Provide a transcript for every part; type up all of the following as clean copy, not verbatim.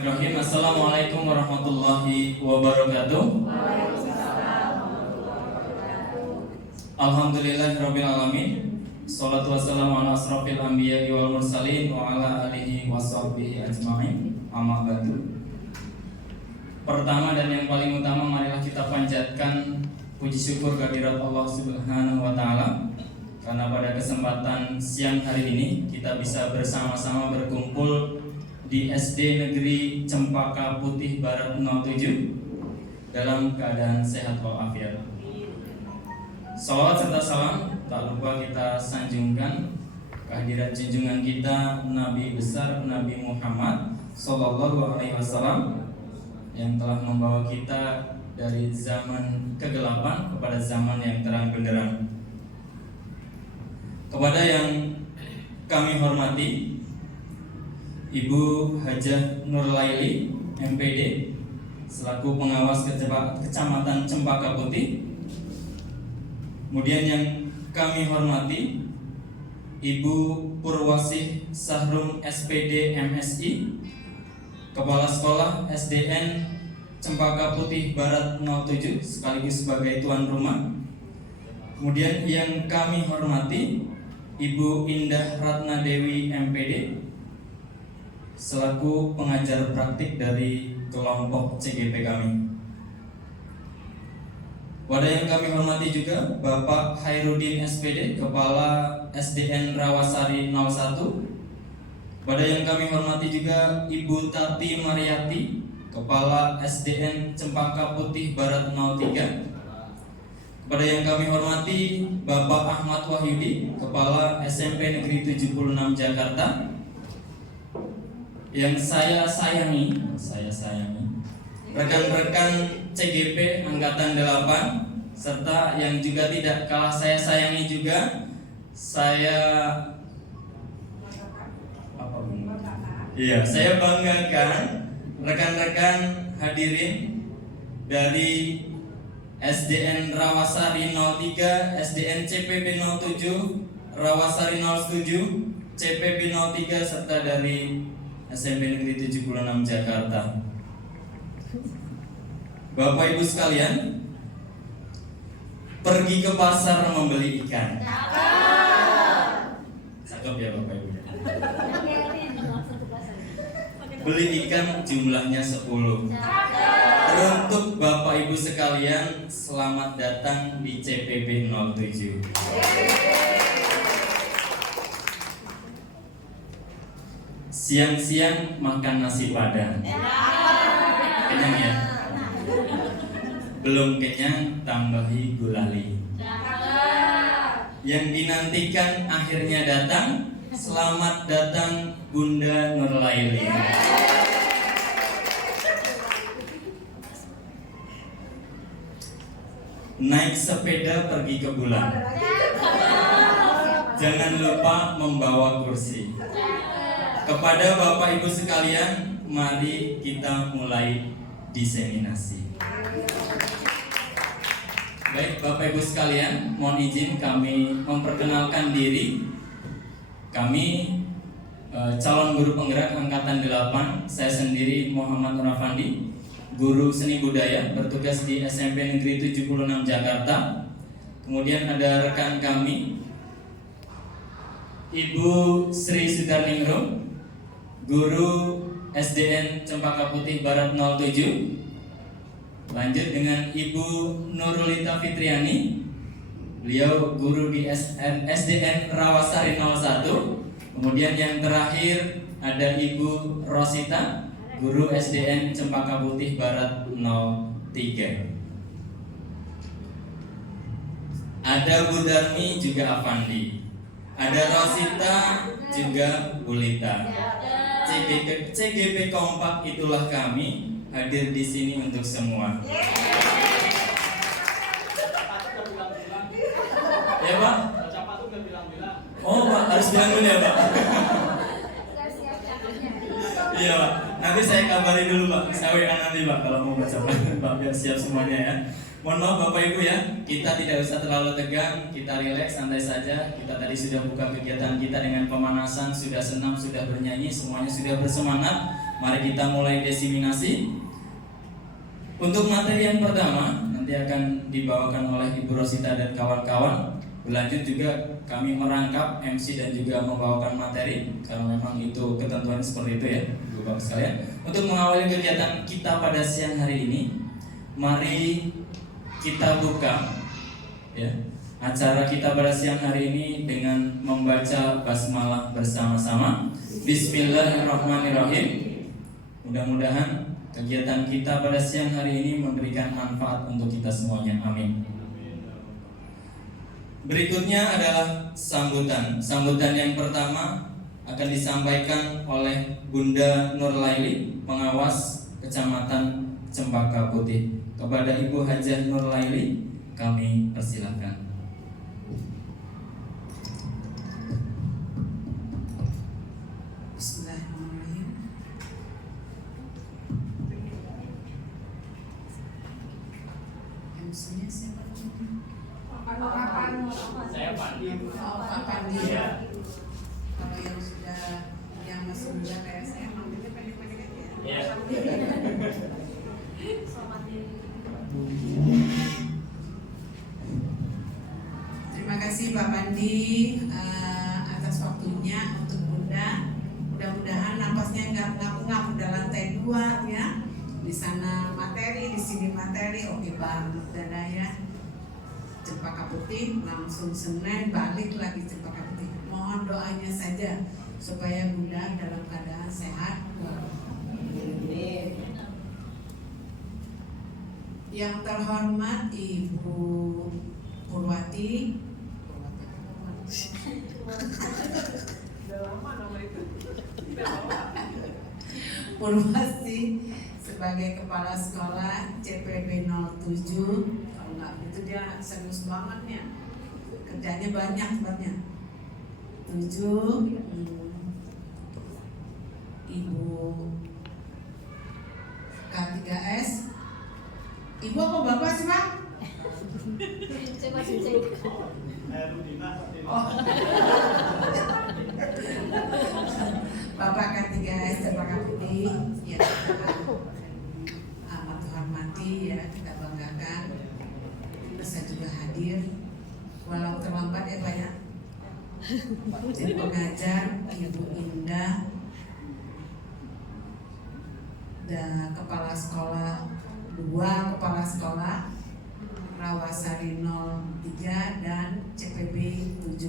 Assalamualaikum warahmatullahi wabarakatuh. Alhamdulillahirabbil alamin. Shalatu wassalamu ala asrofil anbiya'i wal mursalin wa ala alihi washabbihi ajmain. Amma ba'du. Pertama dan yang paling utama, marilah kita panjatkan puji syukur kehadirat Allah Subhanahu wa taala karena pada kesempatan siang hari ini kita bisa bersama-sama berkumpul di SD Negeri Cempaka Putih Barat 07 dalam keadaan sehat walafiat. Salawat serta salam tak lupa kita sanjungkan kehadirat junjungan kita Nabi besar Nabi Muhammad Sallallahu Alaihi Wasallam yang telah membawa kita dari zaman kegelapan kepada zaman yang terang benderang. Kepada yang kami hormati Ibu Hajah Nurlaili MPD selaku pengawas Kecamatan Cempaka Putih. Kemudian yang kami hormati Ibu Purwasih Sahrum SPD MSI, Kepala Sekolah SDN Cempaka Putih Barat 07 sekaligus sebagai tuan rumah. Kemudian yang kami hormati Ibu Indah Ratna Dewi MPD selaku pengajar praktik dari kelompok CGP kami. Wadah yang kami hormati juga Bapak Hairudin SPD, Kepala SDN Rawasari 01. Wadah yang kami hormati juga Ibu Tati Mariati, Kepala SDN Cempaka Putih Barat 03. Kepada yang kami hormati Bapak Ahmad Wahyudi, Kepala SMP Negeri 76 Jakarta. Yang saya sayangi rekan-rekan CGP Angkatan 8 serta yang juga tidak kalah saya sayangi juga, saya banggakan rekan-rekan hadirin dari SDN Rawasari 03, SDN CPB 07, Rawasari 07, CPB 03 serta dari SMP Negeri 76 Jakarta. Bapak Ibu sekalian, pergi ke pasar membeli ikan. Cakep ya Bapak Ibu. Beli ikan jumlahnya 10. Teruntuk Bapak Ibu sekalian, selamat datang di CPB 07. Siang-siang makan nasi padang. Kenyang ya? Belum kenyang, tambahi gulali. Yang dinantikan akhirnya datang. Selamat datang Bunda Nurlaili. Naik sepeda pergi ke bulan. Jangan lupa membawa kursi. Kepada Bapak Ibu sekalian, mari kita mulai diseminasi. Baik Bapak Ibu sekalian, mohon izin kami memperkenalkan diri. Kami calon guru penggerak Angkatan 8. Saya sendiri Muhammad Nurafandi, guru seni budaya bertugas di SMP Negeri 76 Jakarta. Kemudian ada rekan kami Ibu Sri Sudarningrum, guru SDN Cempaka Putih Barat 07. Lanjut dengan Ibu Nurulita Fitriani, beliau guru di SDN Rawasari 01. Kemudian yang terakhir ada Ibu Rosita, guru SDN Cempaka Putih Barat 03. Ada Bu Darmi juga Avandi. Ada Rosita juga Bulita. CGP kompak itulah kami, hadir di sini untuk semua. Ya Pak? Oh Pak, harus bilang dulu ya Pak. Iya Pak, nanti saya kabari dulu Pak. Saya WA nanti Pak kalau mau baca Pak, biar siap semuanya ya. Mohon maaf Bapak Ibu ya, kita tidak usah terlalu tegang, kita rileks, santai saja. Kita tadi sudah buka kegiatan kita dengan pemanasan, sudah senam, sudah bernyanyi, semuanya sudah bersemangat. Mari kita mulai diseminasi. Untuk materi yang pertama nanti akan dibawakan oleh Ibu Rosita dan kawan-kawan. Berlanjut juga kami merangkap MC dan juga membawakan materi karena memang itu ketentuan seperti itu ya, Ibu Bapak sekalian. Untuk mengawali kegiatan kita pada siang hari ini, mari kita buka ya acara kita pada siang hari ini dengan membaca basmalah bersama-sama. Bismillahirrahmanirrahim. Mudah-mudahan kegiatan kita pada siang hari ini memberikan manfaat untuk kita semuanya. Amin. Berikutnya adalah sambutan. Sambutan yang pertama akan disampaikan oleh Bunda Nurlaili, pengawas Kecamatan Cempaka Putih. Kepada Ibu Hajah Nurlaili kami persilahkan. Saya Pandi. Pak Pandi. Iya. Kalau yang sudah yang masih muda kayak saya manggilnya pendek-pendek aja. Iya. Terima kasih Pak Pandi atas waktunya untuk Bunda. Mudah-mudahan napasnya nggak ngap-ngap, udah lantai 2 ya. Di sana materi, di sini materi, oke banget Dada ya. Cempaka Putih, langsung Senin balik lagi Cempaka Putih. Mohon doanya saja supaya Bunda dalam keadaan sehat. Yang terhormat Ibu Purwati. Purwati sebagai Kepala Sekolah CPB 07. Kalau nggak gitu dia serius banget ya, kerjanya banyak sebenarnya. 7 Ibu K3S. Ibu apa bapak sih Pak? Coba cek. Oh. Bapak K3S Cempaka Putih ya, amat dihormati ya, kita banggakan bisa juga hadir walau terlambat ya Pak ya. Jadi pengajar Ibu Indah dan Kepala Sekolah 2 Kepala Sekolah Rawasari 03 dan CPB 17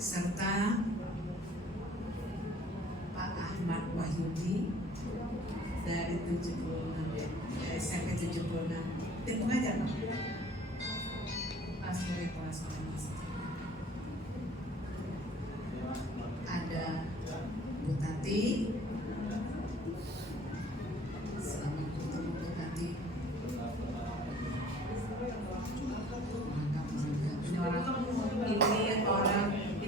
serta Pak Ahmad Wahyudi dari 76 SMP 76. Tim pengajar Pak. Asli Kepala Sekolah Masjid. Ada Bu Tati. Selamat bertemu Bu Tati.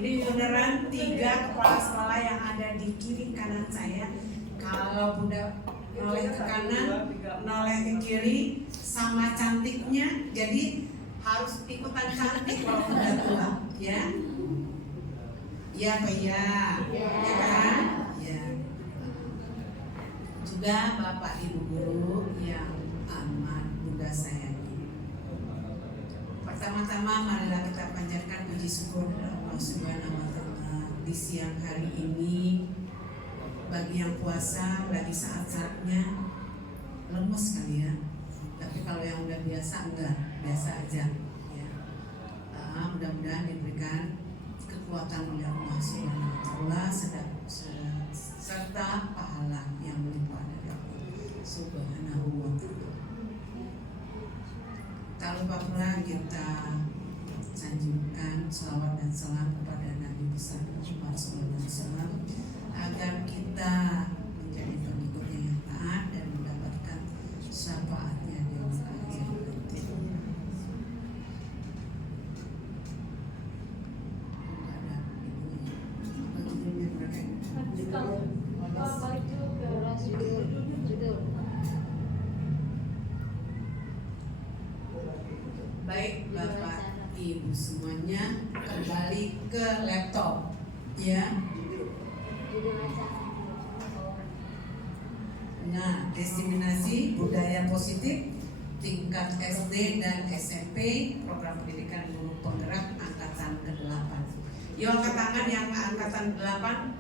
Ini beneran 3 kepala sekolah yang ada di kiri kanan saya. Kalau Bunda noleh ke kanan, noleh ke kiri, sama cantiknya, jadi harus ikutan cantik kalau udah tua, ya? Ya Pak ya, ya kan? Ya. Juga Bapak Ibu guru yang amat Bunda sayangi. Pertama-tama marilah kita panjatkan puji syukur kepada Allah Subhanahu wa Ta'ala di siang hari ini. Bagi yang puasa, bagi saat-saatnya lemes kali ya. Tapi kalau yang udah biasa enggak, biasa aja ya. Mudah-mudahan diberikan kekuatan oleh Allah Subhanahu wa Ta'ala serta pahala yang melimpah dari Allah Subhanahu wa Ta'ala. Tak lupa pula kita sanjungkan salawat dan salam kepada Nabi besar Muhammad SAW agar kita menjadi pengikutnya yang taat dan mendapatkan syafaatnya di akhir nanti. Baik Bapak Ibu semuanya, kembali ke laptop ya. Nah, diseminasi budaya positif tingkat SD dan SMP, program pendidikan guru penggerak angkatan ke-8. Yuk angkat tangan yang angkatan 8.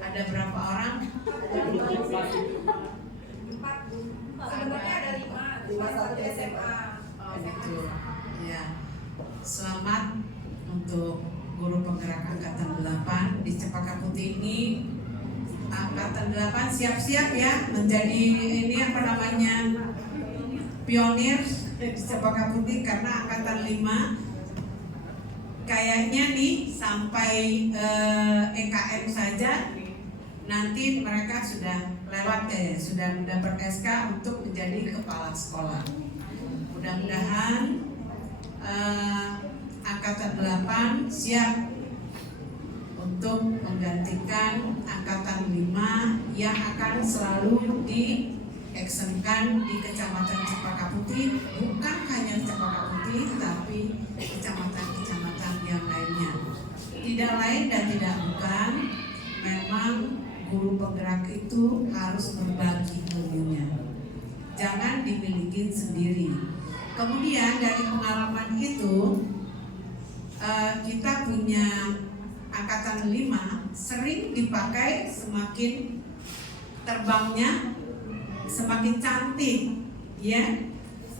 Ada berapa orang? Sebenarnya ada 5 satu SMA. Oh gitu. Ya. Selamat untuk guru penggerak angkatan 8 di Cempaka Putih ini. Angkatan 8 siap-siap ya menjadi ini apa namanya pionir di Cempaka Putih, karena angkatan 5 kayaknya nih sampai EKM saja nanti mereka sudah lewat ya, sudah mendapat SK untuk menjadi kepala sekolah. Mudah-mudahan angkatan 8 siap untuk menggantikan angkatan 5 yang akan selalu dieksenkan di Kecamatan Cempaka Putih, bukan hanya Cempaka Putih tapi kecamatan-kecamatan yang lainnya. Tidak lain dan tidak bukan, memang guru penggerak itu harus berbagi ilmunya, jangan dimiliki sendiri. Kemudian dari pengalaman itu kita punya angkatan 5 sering dipakai, semakin terbangnya semakin cantik ya,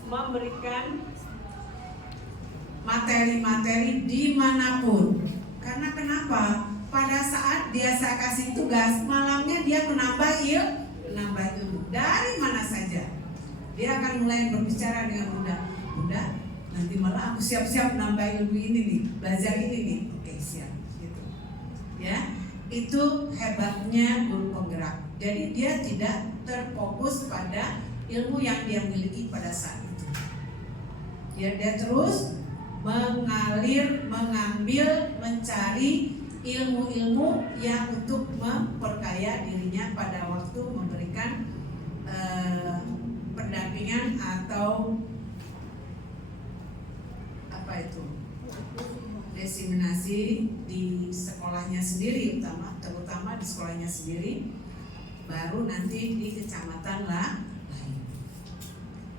memberikan materi-materi dimanapun. Karena kenapa? Pada saat dia saya kasih tugas, malamnya dia menambah ilmu dari mana saja. Dia akan mulai berbicara dengan Bunda, nanti malah aku siap-siap nambah ilmu ini nih, belajar ini nih. Oke, siap gitu. Ya, itu hebatnya guru penggerak. Jadi dia tidak terfokus pada ilmu yang dia miliki pada saat itu. Ya, dia terus mengalir, mengambil, mencari ilmu-ilmu yang untuk memperkaya dirinya pada waktu memberikan pendampingan atau apa itu, diseminasi di sekolahnya sendiri, terutama di sekolahnya sendiri, baru nanti di kecamatan lain.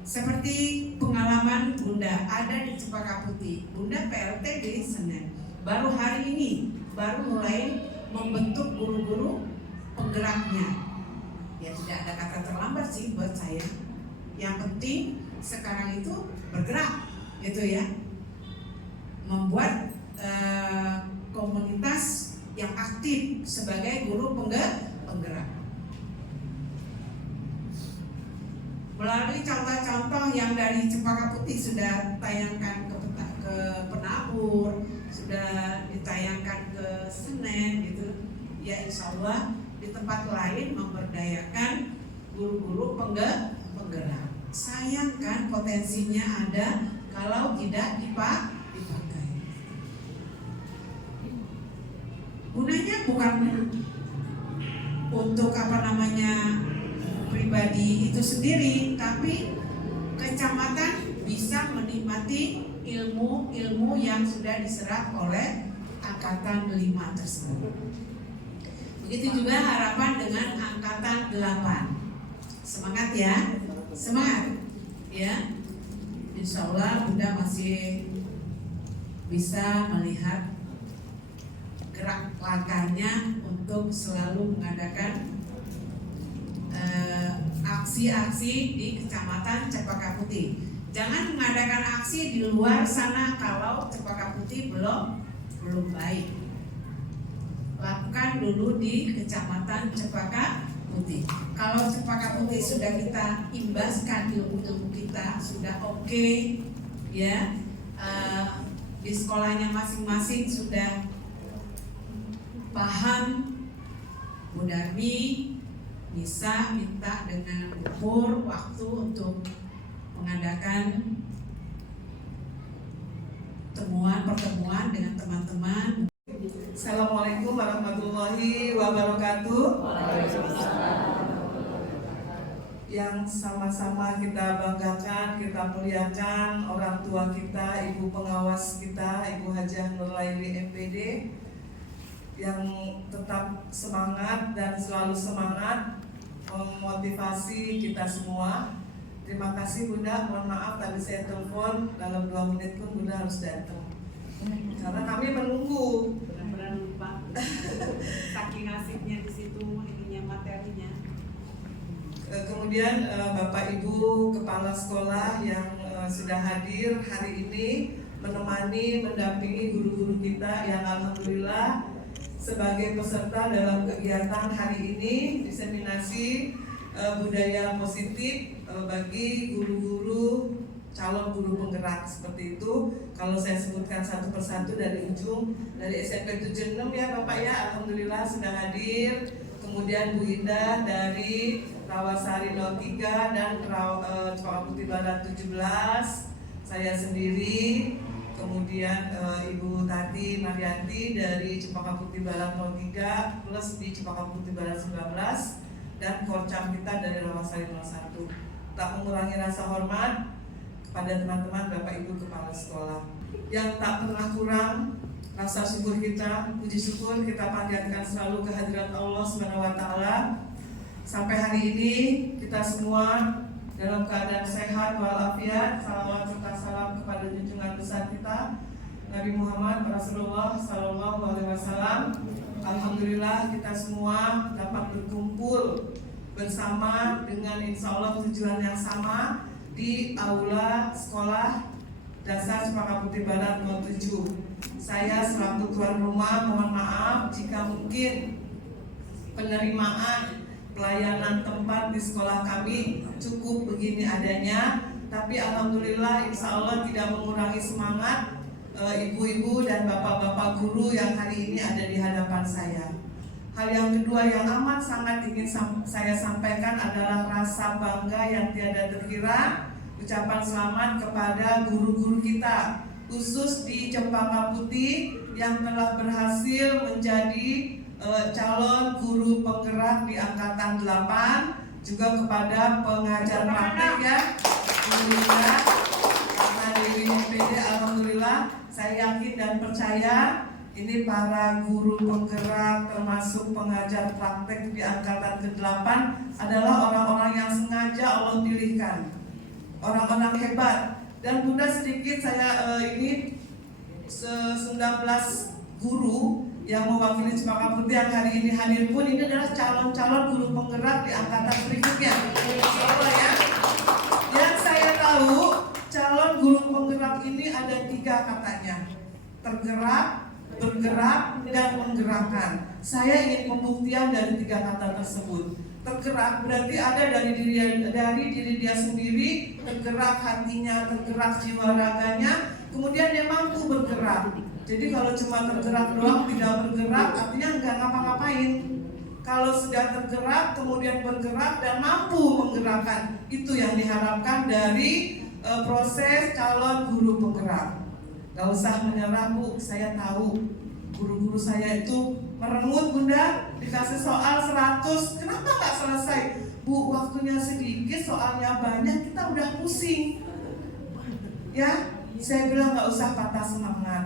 Seperti pengalaman Bunda ada di Cempaka Putih, Bunda PLT di Senen, baru hari ini baru mulai membentuk guru-guru penggeraknya. Ya tidak ada kata terlambat sih buat saya. Yang penting sekarang itu bergerak gitu ya, membuat komunitas yang aktif sebagai guru penggerak. Melalui contoh-contoh yang dari Cempaka Putih sudah tayangkan ke Penabur, sudah ditayangkan ke Senen gitu. Ya insya Allah di tempat lain memberdayakan guru-guru penggerak. Sayang kan potensinya ada kalau tidak dipakai. Gunanya bukan untuk apa namanya pribadi itu sendiri, tapi kecamatan bisa menikmati ilmu-ilmu yang sudah diserap oleh angkatan 5 tersebut. Begitu juga harapan dengan angkatan 8. Semangat ya, semangat ya. Insya Allah Bunda masih bisa melihat gerak langkahnya untuk selalu mengadakan aksi-aksi di Kecamatan Cempaka Putih. Jangan mengadakan aksi di luar sana kalau Cempaka Putih belum baik. Lakukan dulu di Kecamatan Cempaka Putih. Kalau Cempaka Putih sudah kita imbaskan ilmu-ilmu kita sudah oke, ya, di sekolahnya masing-masing sudah paham, Bu Darmi bisa minta dengan ukur waktu untuk mengadakan pertemuan dengan teman-teman. Assalamualaikum warahmatullahi wabarakatuh. Yang sama-sama kita banggakan, kita muliakan orang tua kita, ibu pengawas kita, Ibu Hajah Nurlaili MPD, yang tetap semangat dan selalu semangat memotivasi kita semua. Terima kasih Bunda, mohon maaf tadi saya telepon, dalam 2 menit pun Bunda harus datang karena kami menunggu. Benar-benar lupa saking asiknya di situ ininya materinya. Kemudian Bapak Ibu Kepala Sekolah yang sudah hadir hari ini menemani, mendampingi guru-guru kita yang alhamdulillah sebagai peserta dalam kegiatan hari ini diseminasi budaya positif bagi guru-guru calon guru penggerak seperti itu. Kalau saya sebutkan satu persatu dari ujung, dari SMP 76 ya Bapak ya, alhamdulillah sudah hadir. Kemudian Bu Indah dari Rawasari 03 dan Cempaka Putih Barat 17, saya sendiri, kemudian Ibu Tati Marianti dari Cempaka Putih Barat 03 plus di Cempaka Putih Barat 19 dan Korcam kita dari Rawasari 01. Tak mengurangi rasa hormat kepada teman-teman Bapak Ibu Kepala Sekolah yang tak pernah kurang rasa syukur kita, puji syukur kita panjatkan selalu kehadirat Allah SWT. Sampai hari ini kita semua dalam keadaan sehat walafiat. Salawat serta salam kepada junjungan besar kita Nabi Muhammad Rasulullah Sallallahu Alaihi Wasallam. Alhamdulillah kita semua dapat berkumpul bersama dengan insya Allah tujuan yang sama di aula sekolah dasar Cempaka Putih Barat 07. Saya selaku tuan rumah mohon maaf jika mungkin penerimaan pelayanan tempat di sekolah kami cukup begini adanya, tapi alhamdulillah insya Allah tidak mengurangi semangat ibu-ibu dan bapak-bapak guru yang hari ini ada di hadapan saya. Hal yang kedua yang amat sangat ingin saya sampaikan adalah rasa bangga yang tiada terkira, ucapan selamat kepada guru-guru kita khusus di Cempaka Putih yang telah berhasil menjadi calon guru penggerak di angkatan 8, juga kepada pengajar praktek ya, alhamdulillah karena dari PD alhamdulillah saya yakin dan percaya ini para guru penggerak termasuk pengajar praktek di angkatan ke-8 adalah orang-orang yang sengaja Allah pilihkan, orang-orang hebat. Dan Bunda sedikit saya ini 19 guru yang mewakili Cempaka Putih yang hari ini hadir pun ini adalah calon-calon guru penggerak di angkatan berikutnya. Insyaallah ya. Yang saya tahu calon guru penggerak ini ada 3 katanya, tergerak, bergerak, dan menggerakkan. Saya ingin pembuktian dari 3 kata tersebut. Tergerak berarti ada dari diri dia sendiri, tergerak hatinya, tergerak jiwa raganya, kemudian dia mampu bergerak. Jadi kalau cuma tergerak doang tidak bergerak artinya nggak ngapa-ngapain. Kalau sudah tergerak kemudian bergerak dan mampu menggerakkan, itu yang diharapkan dari proses calon guru penggerak. Gak usah menyerah Bu, saya tahu guru-guru saya itu merengut Bunda, dikasih soal 100, kenapa nggak selesai? Bu, waktunya sedikit, soalnya banyak, kita udah pusing. Ya, saya bilang nggak usah patah semangat,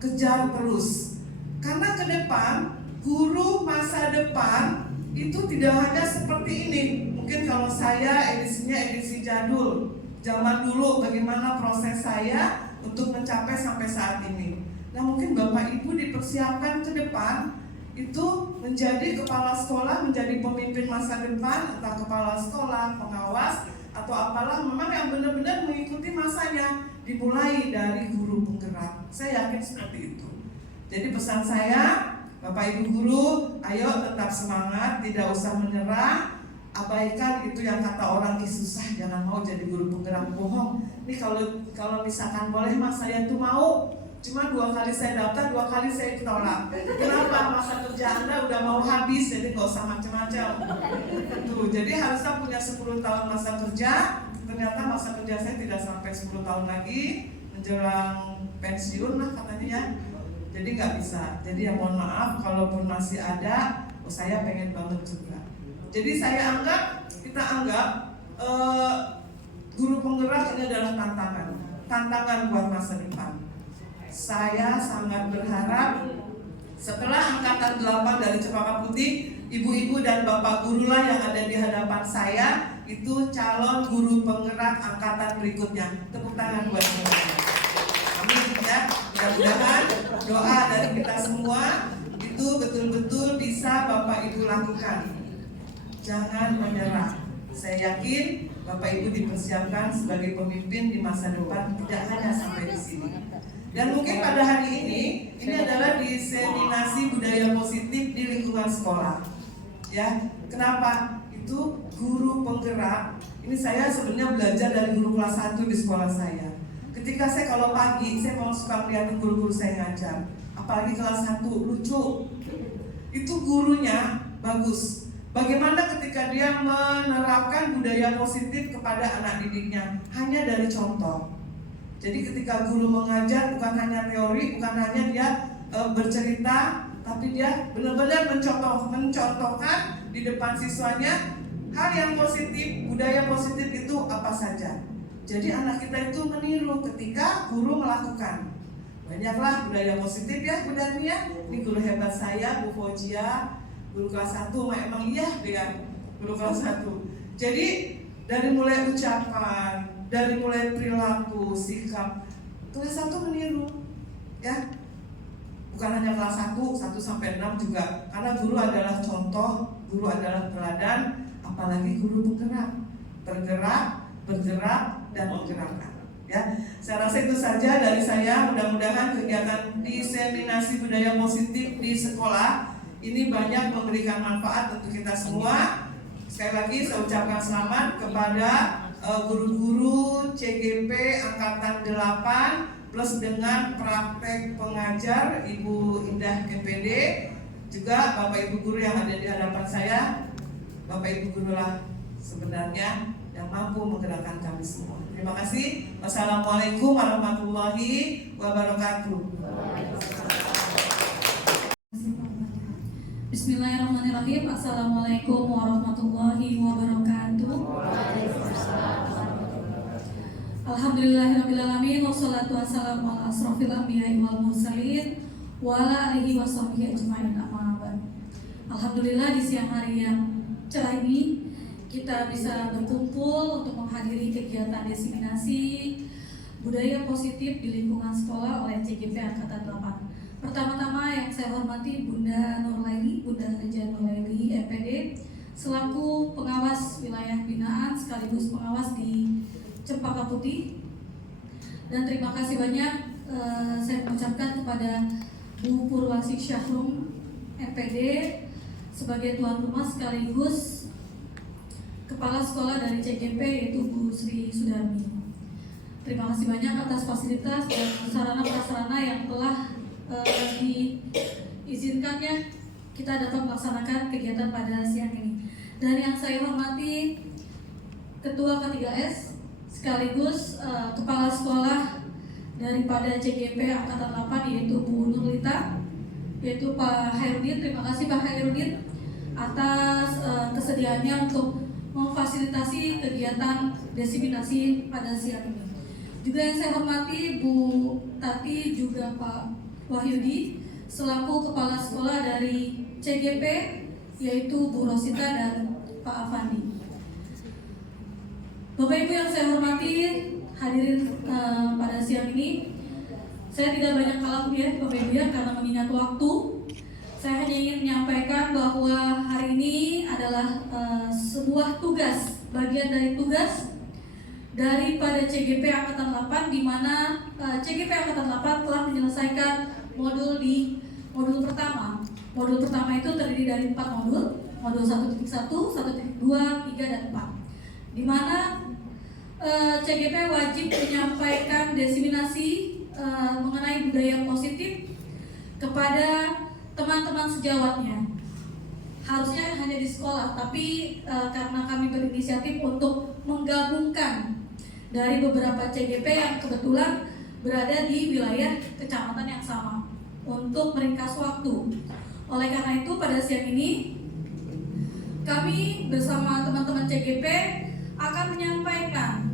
kejar terus. Karena ke depan, guru masa depan itu tidak hanya seperti ini. Mungkin kalau saya edisinya edisi jadul, zaman dulu bagaimana proses saya untuk mencapai sampai saat ini. Nah mungkin Bapak Ibu dipersiapkan ke depan itu menjadi kepala sekolah, menjadi pemimpin masa depan, entah kepala sekolah, pengawas, atau apalah memang yang benar-benar mengikuti masanya, dimulai dari guru penggerak. Saya yakin seperti itu. Jadi pesan saya, Bapak Ibu guru, ayo tetap semangat, tidak usah menyerah. Abaikan itu yang kata orang susah, jangan mau jadi guru penggerak, bohong. Ini kalau misalkan boleh mas saya tuh mau, cuma 2 kali saya daftar, 2 kali saya ditolak. Kenapa? Masa kerja Anda udah mau habis, jadi nggak usah macam-macam. Tuh, jadi harusnya punya 10 tahun masa kerja. Ternyata masa kerja saya tidak sampai 10 tahun lagi, menjelang pensiun lah katanya ya. Jadi nggak bisa. Jadi ya mohon maaf, kalaupun masih ada, saya pengen banget juga. Jadi saya anggap, kita anggap guru penggerak ini adalah tantangan buat masa depan. Saya sangat berharap Setelah angkatan 8 dari Cempaka Putih, ibu-ibu dan bapak gurulah yang ada di hadapan saya itu calon guru penggerak angkatan berikutnya. Tepuk tangan buat mereka. Amin ya. Mudah-mudahan doa dari kita semua itu betul-betul bisa Bapak Ibu lakukan. Jangan menyerah. Saya yakin Bapak Ibu dipersiapkan sebagai pemimpin di masa depan, tidak hanya sampai di sini. Dan mungkin pada hari ini adalah diseminasi budaya positif di lingkungan sekolah. Ya, kenapa? Itu guru penggerak. Ini saya sebenarnya belajar dari guru kelas 1 di sekolah saya. Ketika saya kalau pagi, saya mau suka melihat guru-guru saya ngajar. Apalagi kelas 1, lucu. Itu gurunya bagus. Bagaimana ketika dia menerapkan budaya positif kepada anak didiknya? Hanya dari contoh. Jadi ketika guru mengajar bukan hanya teori, bukan hanya dia bercerita, tapi dia benar-benar mencontohkan di depan siswanya hal yang positif, budaya positif itu apa saja. Jadi anak kita itu meniru ketika guru melakukan. Banyaklah budaya positif ya Bu Dania. Ini guru hebat saya, Bu Fojia, guru kelas 1, emang iya dengan guru kelas 1. Jadi dari mulai ucapan, dari mulai perilaku, sikap, kelas 1 meniru, ya. Bukan hanya kelas 1 sampai 6 juga. Karena guru adalah contoh, guru adalah teladan, apalagi guru penggerak. Tergerak, bergerak, dan menggerakkan. Ya, saya rasa itu saja dari saya. Mudah-mudahan kegiatan diseminasi budaya positif di sekolah ini banyak memberikan manfaat untuk kita semua. Sekali lagi saya ucapkan selamat kepada guru-guru CGP Angkatan 8 plus dengan praktek pengajar Ibu Indah MPD, juga Bapak Ibu guru yang ada di hadapan saya. Bapak Ibu guru lah sebenarnya yang mampu menggerakkan kami semua. Terima kasih. Wassalamualaikum warahmatullahi wabarakatuh. Bismillahirrahmanirrahim. Assalamualaikum warahmatullahi wabarakatuh. Alhamdulillahirrahmanirrahim. Wassalatu wassalamu ala asrofil anbiya'i wal mursalin wa ala alihi washabbihi ajma'in, amma ba'd. Alhamdulillah di siang hari yang cerah ini kita bisa berkumpul untuk menghadiri kegiatan diseminasi budaya positif di lingkungan sekolah oleh CGP Angkatan 8. Pertama-tama yang saya hormati Bunda Nurlaili, Bunda Haja Nurlaili MPD, selaku pengawas wilayah binaan sekaligus pengawas di Cempaka Putih. Dan terima kasih banyak saya mengucapkan kepada Bu Purwasih Syahrum MPD sebagai tuan rumah sekaligus Kepala Sekolah dari CGP yaitu Bu Sri Sudarmi. Terima kasih banyak atas fasilitas dan sarana-prasarana yang telah diizinkannya kita dapat melaksanakan kegiatan pada siang ini. Dan yang saya hormati Ketua K3S sekaligus Kepala Sekolah daripada CGP Angkatan 8 yaitu Bu Nurlita, yaitu Pak Hairudin. Terima kasih Pak Hairudin atas kesediaannya untuk memfasilitasi kegiatan diseminasi pada siang ini. Juga yang saya hormati Bu Tati, juga Pak Wahyudi selaku Kepala Sekolah dari CGP yaitu Bu Rosita dan Pak Afandi. Bapak Ibu yang saya hormati, hadirin pada siang ini, saya tidak banyak kalam ya Bapak Ibu ya, karena mengingat waktu. Saya hanya ingin menyampaikan bahwa hari ini adalah sebuah tugas, bagian dari tugas daripada CGP Angkatan 8, di mana CGP Angkatan 8 telah menyelesaikan modul pertama. Modul pertama itu terdiri dari 4 modul, modul 1.1, 1.2, 3, dan 4. Di mana CGP wajib menyampaikan diseminasi mengenai budaya positif kepada teman-teman sejawatnya. Harusnya hanya di sekolah, tapi karena kami berinisiatif untuk menggabungkan dari beberapa CGP yang kebetulan berada di wilayah kecamatan yang sama untuk meringkas waktu. Oleh karena itu pada siang ini kami bersama teman-teman CGP akan menyampaikan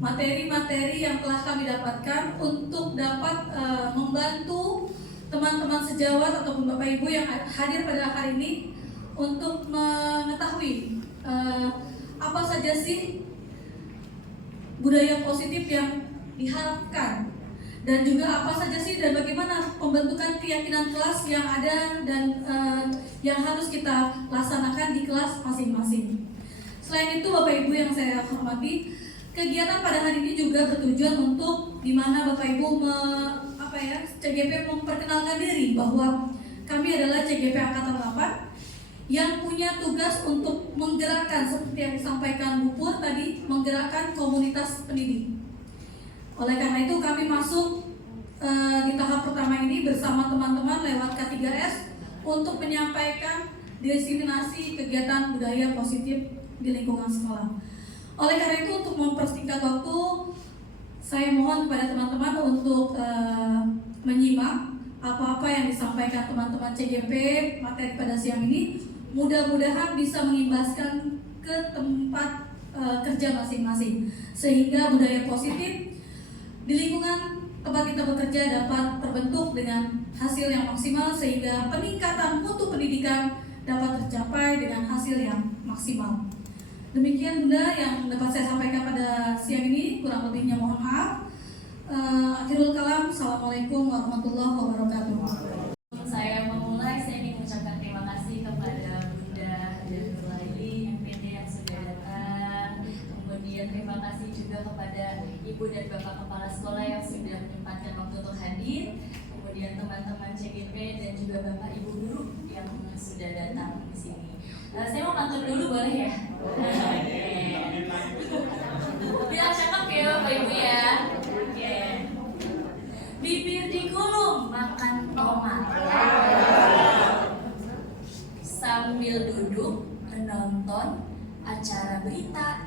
materi-materi yang telah kami dapatkan untuk dapat membantu teman-teman sejawat ataupun Bapak Ibu yang hadir pada hari ini untuk mengetahui apa saja sih budaya positif yang diharapkan, dan juga apa saja sih dan bagaimana pembentukan keyakinan kelas yang ada dan yang harus kita laksanakan di kelas masing-masing. Selain itu Bapak Ibu yang saya hormati, kegiatan pada hari ini juga bertujuan untuk di mana Bapak Ibu CGP memperkenalkan diri bahwa kami adalah CGP Angkatan 8 yang punya tugas untuk menggerakkan, seperti yang disampaikan Bu Pur tadi, menggerakkan komunitas pendidik. Oleh karena itu kami masuk di tahap pertama ini bersama teman-teman lewat K3S untuk menyampaikan diseminasi kegiatan budaya positif di lingkungan sekolah. Oleh karena itu untuk mempersingkat waktu, saya mohon kepada teman-teman untuk menyimak apa-apa yang disampaikan teman-teman CGP materi pada siang ini. Mudah-mudahan bisa mengimbaskan ke tempat kerja masing-masing, sehingga budaya positif di lingkungan tempat kita bekerja dapat terbentuk dengan hasil yang maksimal, sehingga peningkatan mutu pendidikan dapat tercapai dengan hasil yang maksimal. Demikian Bunda yang dapat saya sampaikan pada siang ini, kurang lebihnya mohon maaf. Akhirul kalam, Assalamualaikum warahmatullahi wabarakatuh. Saya ingin mengucapkan terima kasih kepada Bunda Nurlaili MPD yang sudah datang. Kemudian terima kasih juga kepada Ibu dan Bapak Kepala Sekolah yang sudah menyempatkan waktu untuk hadir. Kemudian teman-teman CGP dan juga Bapak Ibu guru yang sudah datang di sini. Saya mau pantun dulu boleh ya? Bilang cakep ya Bapak Ibu ya. Oke. Bibir digulung makan tomat sambil duduk menonton acara berita.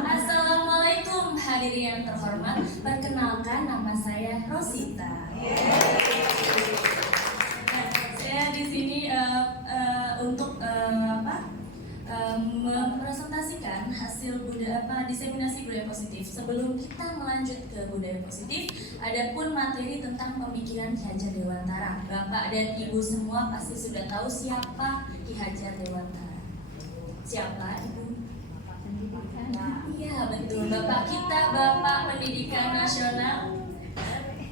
Assalamualaikum hadirin yang terhormat, perkenalkan nama saya Rosita. Saya di sini untuk mempresentasikan hasil diseminasi budaya positif. Sebelum kita melanjut ke budaya positif, adapun materi tentang pemikiran Ki Hajar Dewantara. Bapak dan Ibu semua pasti sudah tahu siapa Ki Hajar Dewantara. Siapa Ibu? Iya betul, Bapak kita, Bapak Pendidikan Nasional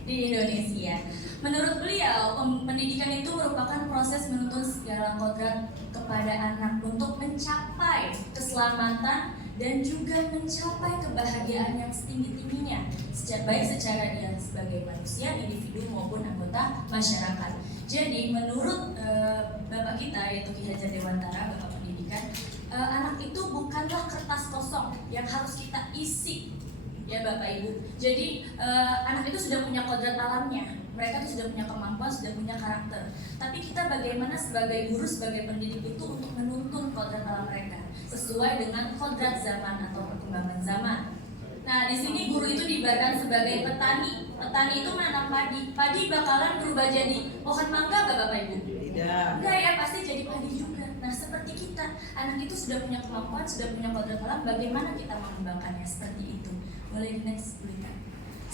di Indonesia. Menurut beliau, pendidikan itu merupakan proses menuntun segala kodrat kepada anak untuk mencapai keselamatan dan juga mencapai kebahagiaan yang setinggi-tingginya, baik secara dia sebagai manusia, individu maupun anggota masyarakat. Jadi menurut Bapak kita, yaitu Ki Hajar Dewantara, Bapak Pendidikan, anak itu bukanlah kertas kosong yang harus kita isi, ya Bapak Ibu. Jadi anak itu sudah punya kodrat alamnya. Mereka tuh sudah punya kemampuan, sudah punya karakter. Tapi kita bagaimana sebagai guru, sebagai pendidik itu untuk menuntun kodrat alam mereka sesuai dengan kodrat zaman atau perkembangan zaman. Nah, di sini guru itu diibaratkan sebagai petani. Petani itu menanam padi. Padi bakalan berubah jadi pohon mangga nggak Bapak Ibu? Tidak. Enggak ya, pasti jadi padi juga. Nah, seperti kita, anak itu sudah punya kemampuan, sudah punya kodrat alam. Bagaimana kita mengembangkannya seperti itu? Boleh next berikan.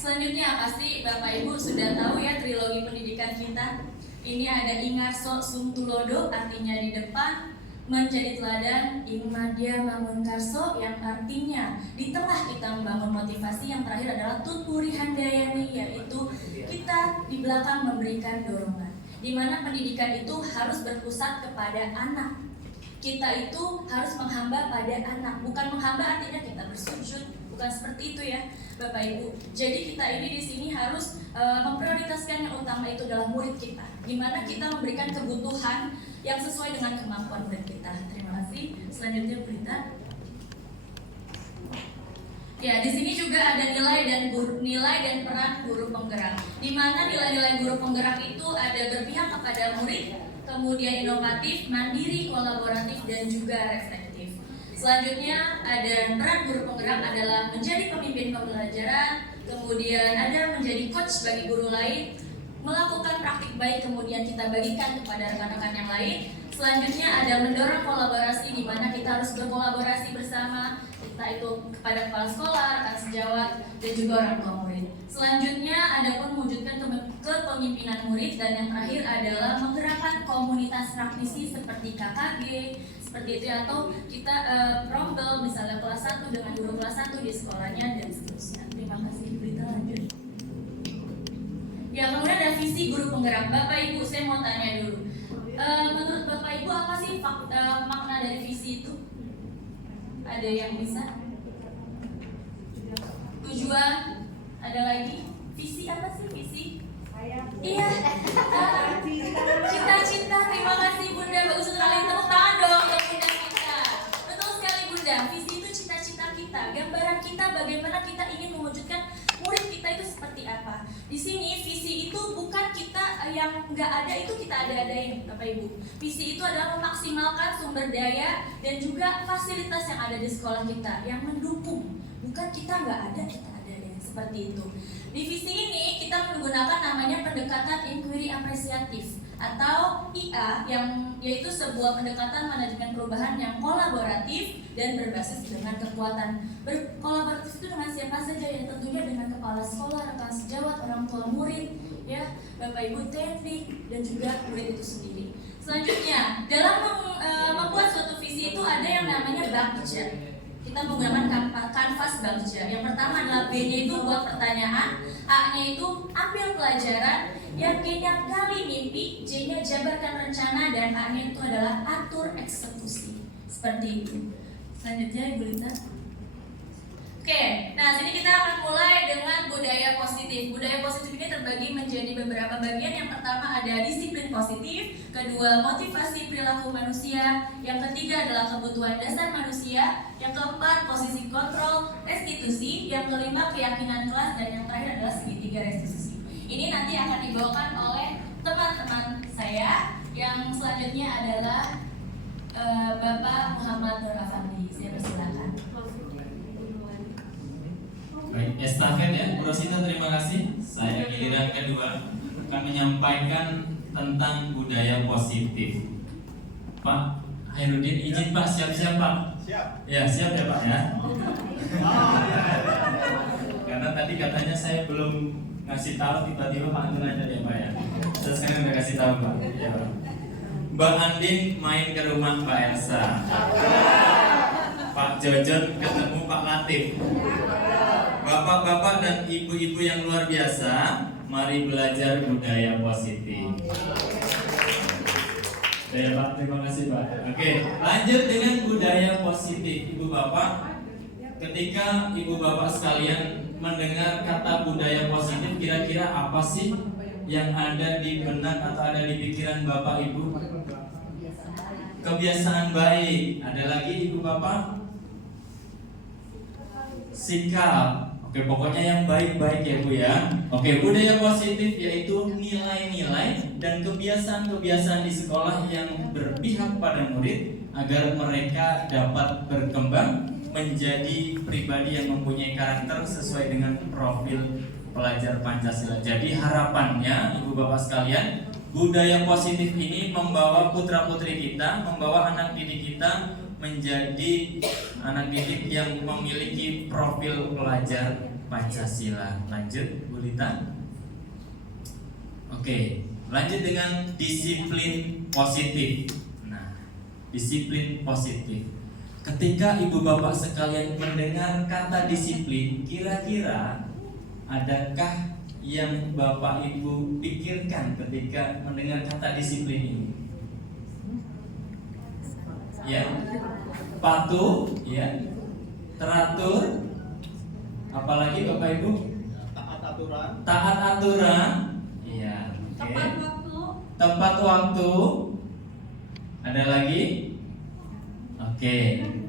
Selanjutnya pasti Bapak Ibu sudah tahu ya trilogi pendidikan kita. Ini ada Ingarso Sumtulodo, artinya di depan, menjadi teladan, Ingmadya Mangunkarso yang artinya di tengah kita membangun motivasi, yang terakhir adalah Tutpuri Handayani, yaitu kita di belakang memberikan dorongan. Di mana pendidikan itu harus berpusat kepada anak. Kita itu harus menghamba pada anak, bukan menghamba artinya kita bersujud, bukan seperti itu ya Bapak Ibu. Jadi kita ini di sini harus memprioritaskan yang utama itu adalah murid kita, di mana kita memberikan kebutuhan yang sesuai dengan kemampuan murid kita. Terima kasih. Selanjutnya berita. Ya, di sini juga ada nilai dan peran guru penggerak. Di mana nilai-nilai guru penggerak itu ada berpihak kepada murid, kemudian inovatif, mandiri, kolaboratif, dan juga reflektif. Selanjutnya ada peran guru penggerak adalah menjadi pemimpin pembelajaran, kemudian ada menjadi coach bagi guru lain, melakukan praktik baik kemudian kita bagikan kepada rekan-rekan yang lain. Selanjutnya ada mendorong kolaborasi, di mana kita harus berkolaborasi bersama, kita itu kepada kepala sekolah, rekan sejawat, dan juga orang tua murid. Selanjutnya ada pun mewujudkan kepemimpinan murid, dan yang terakhir adalah menggerakkan komunitas praktisi seperti KKG, seperti itu, atau kita rombel misalnya kelas 1 dengan guru kelas 1 di sekolahnya dan seterusnya. Terima kasih. Berita lanjut. Ya, kemudian ada visi guru penggerak. Bapak Ibu, saya mau tanya dulu. Menurut Bapak Ibu apa sih makna dari visi itu? Ada yang bisa? Tujuan? Ada lagi? Visi apa sih visi? Iya. Cita-cita. Terima kasih Bunda. Bagus sekali. Tepuk tangan dong untuk Bunda kita. Betul sekali Bunda. Visi itu cita-cita kita. Gambaran kita bagaimana kita ingin mewujudkan murid kita itu seperti apa. Di sini visi itu bukan kita yang nggak ada itu kita ada-adain, Bapak Ibu. Visi itu adalah memaksimalkan sumber daya dan juga fasilitas yang ada di sekolah kita yang mendukung. Bukan kita nggak ada, kita ada-adain seperti itu. Di visi ini kita menggunakan namanya pendekatan inquiry apresiatif atau IA, yang yaitu sebuah pendekatan manajemen perubahan yang kolaboratif dan berbasis dengan kekuatan. Berkolaboratif itu dengan siapa saja, ya tentunya dengan kepala sekolah, rekan sejawat, orang tua murid, ya, Bapak Ibu teknik, dan juga murid itu sendiri. Selanjutnya, dalam membuat suatu visi itu ada yang namanya Bagja. Kita menggunakan kanvas Bagja. Yang pertama adalah B-nya itu buat pertanyaan, A-nya itu ambil pelajaran, yang G-nya gali mimpi, J-nya jabarkan rencana, dan A-nya itu adalah atur eksekusi. Seperti itu. Selanjutnya Ibu Lita. Oke, nah sini kita akan mulai dengan budaya positif. Budaya positif ini terbagi menjadi beberapa bagian. Yang pertama ada disiplin positif, kedua motivasi perilaku manusia, yang ketiga adalah kebutuhan dasar manusia, yang keempat posisi kontrol restitusi, yang kelima keyakinan kelas, dan yang terakhir adalah segitiga restitusi. Ini nanti akan dibawakan oleh teman-teman saya. Yang selanjutnya adalah Bapak Muhammad Nur Afandi. Saya persilakan. Baik, estafet ya, Bu Rosita, terima kasih. Saya giliran kedua akan menyampaikan tentang budaya positif. Pak Hairudin, izin Pak, siap-siap Pak? Siap. Ya, siap ya Pak ya. Karena tadi katanya saya belum ngasih tahu, tiba-tiba Pak Anton aja ya Pak ya. Saya sekarang udah kasih tahu Pak. Ya, Pak. Mbak Andin main ke rumah Mbak Elsa. Pak Jojon ketemu Pak Latif. Bapak-bapak dan ibu-ibu yang luar biasa, mari belajar budaya positif. Ya Pak, terima kasih Pak. Oke, lanjut dengan budaya positif. Ibu bapak, ketika ibu bapak sekalian mendengar kata budaya positif, kira-kira apa sih yang ada di benak atau ada di pikiran bapak ibu? Kebiasaan baik. Ada lagi ibu bapak? Sikap. Oke, pokoknya yang baik-baik ya Bu ya. Oke, budaya positif yaitu nilai-nilai dan kebiasaan-kebiasaan di sekolah yang berpihak pada murid agar mereka dapat berkembang menjadi pribadi yang mempunyai karakter sesuai dengan profil pelajar Pancasila. Jadi harapannya Ibu Bapak sekalian, budaya positif ini membawa putra-putri kita, membawa anak didik kita menjadi anak didik yang memiliki profil pelajar Pancasila. Lanjut, Bu Lita. Oke, lanjut dengan disiplin positif. Nah, disiplin positif. Ketika ibu bapak sekalian mendengar kata disiplin, kira-kira adakah yang bapak ibu pikirkan ketika mendengar kata disiplin ini? Ya, patuh, ya, teratur, apalagi bapak ibu? Taat aturan, iya. Tepat waktu. Tepat waktu. Ada lagi? Oke.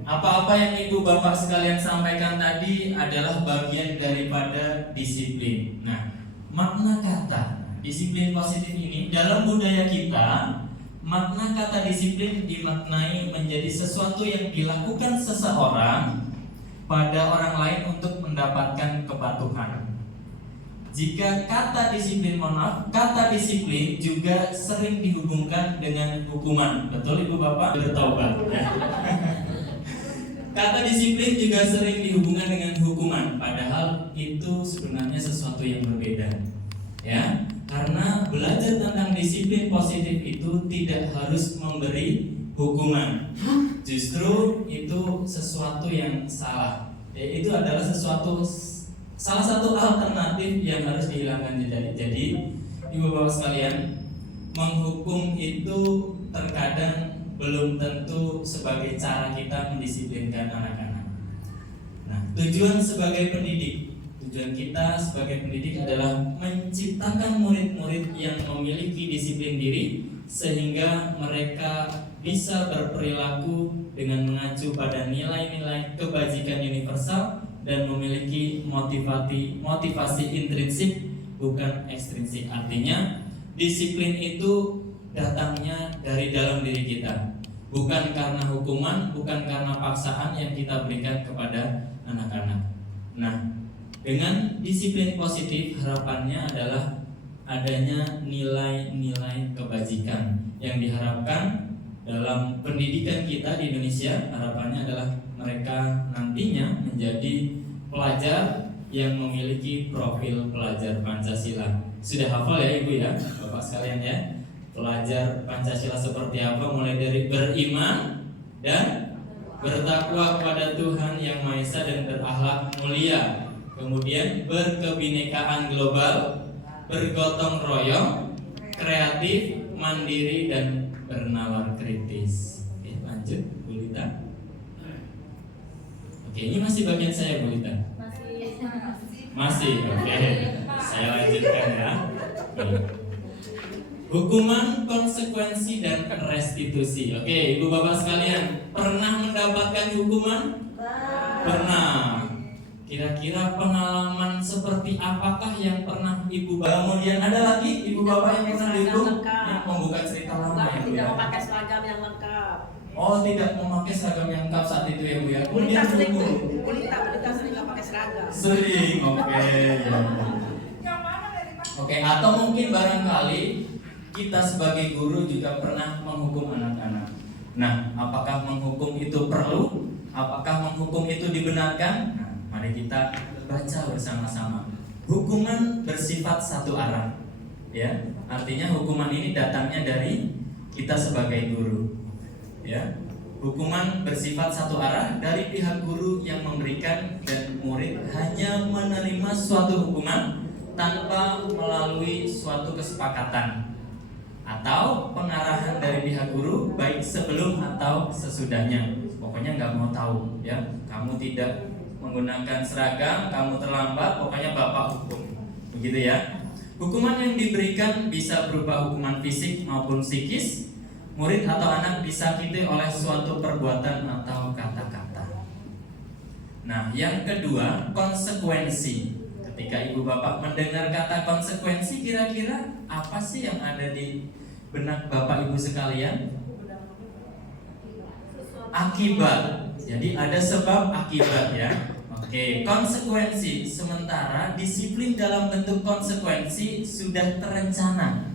Apa-apa yang ibu bapak sekalian sampaikan tadi adalah bagian daripada disiplin. Nah, makna kata disiplin positif ini dalam budaya kita, makna kata disiplin dimaknai menjadi sesuatu yang dilakukan seseorang pada orang lain untuk mendapatkan kepatuhan. Jika kata disiplin, kata disiplin juga sering dihubungkan dengan hukuman. Betul Ibu Bapak? Bertobat. Kata disiplin juga sering dihubungkan dengan hukuman, padahal itu sebenarnya sesuatu yang berbeda. Ya, Karena belajar tentang disiplin positif itu tidak harus memberi hukuman. Justru itu sesuatu yang salah. Itu adalah salah satu alternatif yang harus dihilangkan. Jadi ibu bapak sekalian, menghukum itu terkadang belum tentu sebagai cara kita mendisiplinkan anak-anak. Nah, tujuan kita sebagai pendidik adalah menciptakan murid-murid yang memiliki disiplin diri sehingga mereka bisa berperilaku dengan mengacu pada nilai-nilai kebajikan universal dan memiliki motivasi intrinsik bukan ekstrinsik. Artinya disiplin itu datangnya dari dalam diri kita, bukan karena hukuman, bukan karena paksaan yang kita berikan kepada anak-anak. Nah, dengan disiplin positif harapannya adalah adanya nilai-nilai kebajikan yang diharapkan dalam pendidikan kita di Indonesia. Harapannya adalah mereka nantinya menjadi pelajar yang memiliki profil pelajar Pancasila. Sudah hafal ya Ibu ya, Bapak sekalian ya? Pelajar Pancasila seperti apa? Mulai dari beriman dan bertakwa kepada Tuhan Yang Maha Esa dan berakhlak mulia. Kemudian berkebinekaan global, bergotong royong, kreatif, mandiri, dan bernalar kritis. Oke, lanjut Bu Lita. Oke, ini masih bagian saya Bu Lita. Masih, oke. Saya lanjutkan ya. Hukuman, konsekuensi, dan restitusi. Oke, ibu bapak sekalian, pernah mendapatkan hukuman? Pernah. Kira-kira pengalaman seperti apakah yang pernah ibu bapak? Kemudian ada lagi ibu bapak yang pernah dihukum? Yang membuka cerita lama ya Bu Tidak ya? memakai seragam yang lengkap. Oh, tidak memakai seragam yang lengkap saat itu ya Bu ya? Bulita sering dihukum. tuh, bulita sering nggak pakai seragam. Sering, oke. Oke, atau mungkin barangkali kita sebagai guru juga pernah menghukum anak-anak. Nah, apakah menghukum itu perlu? Apakah menghukum itu dibenarkan? Nah, mari kita baca bersama-sama. Hukuman bersifat satu arah. Ya, artinya hukuman ini datangnya dari kita sebagai guru. Ya, hukuman bersifat satu arah dari pihak guru yang memberikan dan murid hanya menerima suatu hukuman tanpa melalui suatu kesepakatan atau pengarahan dari pihak guru baik sebelum atau sesudahnya. Pokoknya nggak mau tahu ya, kamu tidak menggunakan seragam, kamu terlambat, pokoknya bapak hukum, begitu ya. Hukuman yang diberikan bisa berupa hukuman fisik maupun psikis. Murid atau anak disakiti oleh suatu perbuatan atau kata-kata. Nah, yang kedua, konsekuensi. Ketika ibu bapak mendengar kata konsekuensi, kira-kira apa sih yang ada di benak bapak ibu sekalian? Akibat. Jadi ada sebab akibat ya. Oke, konsekuensi. Sementara disiplin dalam bentuk konsekuensi sudah terencana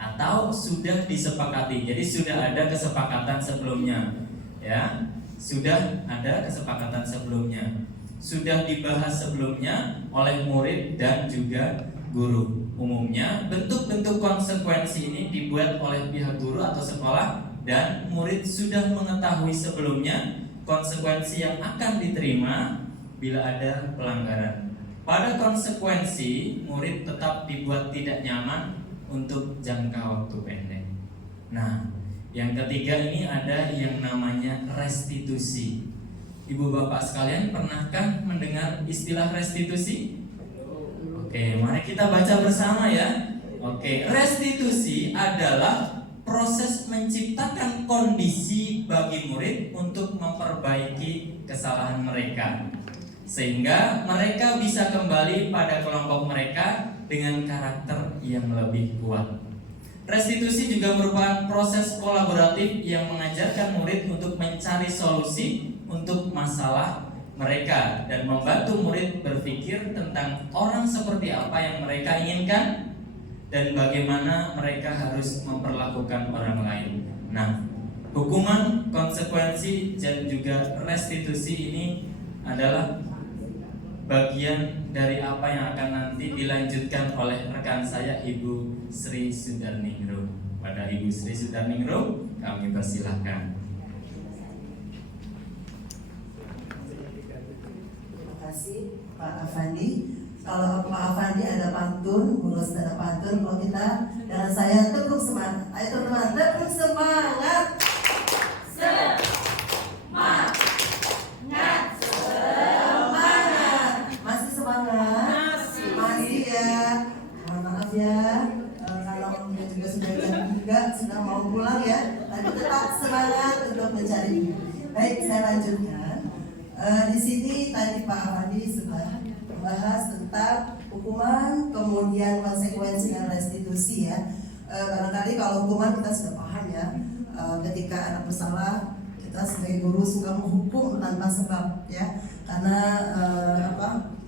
atau sudah disepakati. Jadi sudah ada kesepakatan sebelumnya. Ya, sudah ada kesepakatan sebelumnya. Sudah dibahas sebelumnya oleh murid dan juga guru. Umumnya bentuk-bentuk konsekuensi ini dibuat oleh pihak guru atau sekolah dan murid sudah mengetahui sebelumnya konsekuensi yang akan diterima bila ada pelanggaran. Pada konsekuensi, murid tetap dibuat tidak nyaman untuk jangka waktu pendek. Nah, yang ketiga ini ada yang namanya restitusi. Ibu bapak sekalian, pernahkah mendengar istilah restitusi? Oke, mari kita baca bersama ya. Oke, restitusi adalah proses menciptakan kondisi bagi murid untuk memperbaiki kesalahan mereka, sehingga mereka bisa kembali pada kelompok mereka dengan karakter yang lebih kuat. Restitusi juga merupakan proses kolaboratif yang mengajarkan murid untuk mencari solusi untuk masalah mereka dan membantu murid berpikir tentang orang seperti apa yang mereka inginkan dan bagaimana mereka harus memperlakukan orang lain. Nah, hukuman, konsekuensi, dan juga restitusi ini adalah bagian dari apa yang akan nanti dilanjutkan oleh rekan saya Ibu Sri Sudarningrum. Pada Ibu Sri Sudarningrum kami persilahkan. Terima kasih Pak Afandi. Kalau Pak Afandi ada pantun, Bu Ros ada pantun, kalau kita dengan saya tepuk semangat. Ayo teman-teman, tepuk semangat. Semangat. Semangat. Masih semangat? Masih ya. Mohon maaf ya, kalau juga sudah jam 3 sudah mau pulang ya. Tapi tetap semangat untuk mencari. Baik, saya lanjutkan. Di sini tadi Pak Afandi sudah membahas tentang hukuman, kemudian konsekuensi dan restitusi ya. Barangkali kalau hukuman kita sudah paham ya. Ketika anak bersalah, kita sebagai guru suka menghukum tanpa sebab ya, karena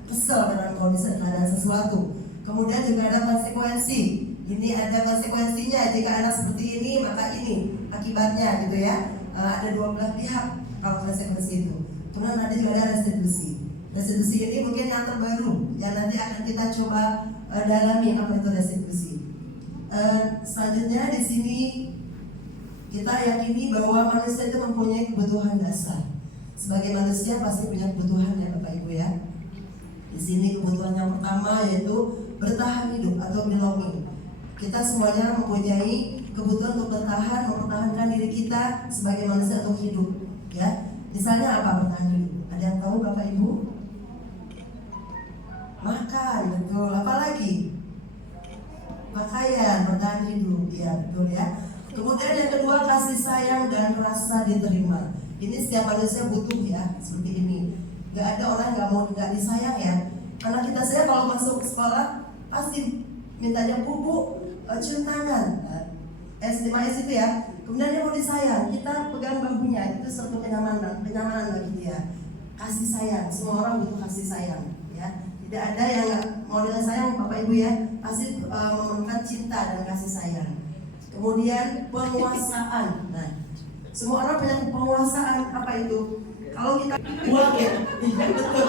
kesal dengan kondisi keadaan sesuatu. Kemudian juga ada konsekuensi. Ini ada konsekuensinya, jika anak seperti ini maka ini akibatnya gitu ya. Ada dua belah pihak kalau konsekuensi itu. Kemudian ada juga ada restitusi. Restitusi ini mungkin yang terbaru yang nanti akan kita coba dalami apa itu restitusi. Selanjutnya di sini kita yakini bahwa manusia itu mempunyai kebutuhan dasar. Sebagai manusia pasti punya kebutuhan ya Bapak Ibu ya. Di sini kebutuhan yang pertama yaitu bertahan hidup atau belonging. Kita semuanya mempunyai kebutuhan untuk bertahan, mempertahankan diri kita sebagai manusia untuk hidup ya. Misalnya apa bertahan hidup? Ada yang tahu Bapak Ibu? Makan, betul. Apalagi? Pakaian, bertahan hidup, ya betul ya. Kemudian yang kedua kasih sayang dan rasa diterima. Ini setiap manusia butuh ya, seperti ini. Gak ada orang gak mau gak disayang ya. Karena kita saya kalau masuk sekolah pasti mintanya bu cium tangan. SD itu ya. Kemudian dia mau disayang, kita pegang bahunya, itu suatu kenyamanan bagi dia. Kasih sayang, semua orang butuh kasih sayang ya. Tidak ada yang gak mau disayang Bapak Ibu ya. Pasti memerlukan cinta dan kasih sayang. Kemudian penguasaan. Nah, semua orang punya penguasaan. Apa itu? Kalau kita uang ya, betul.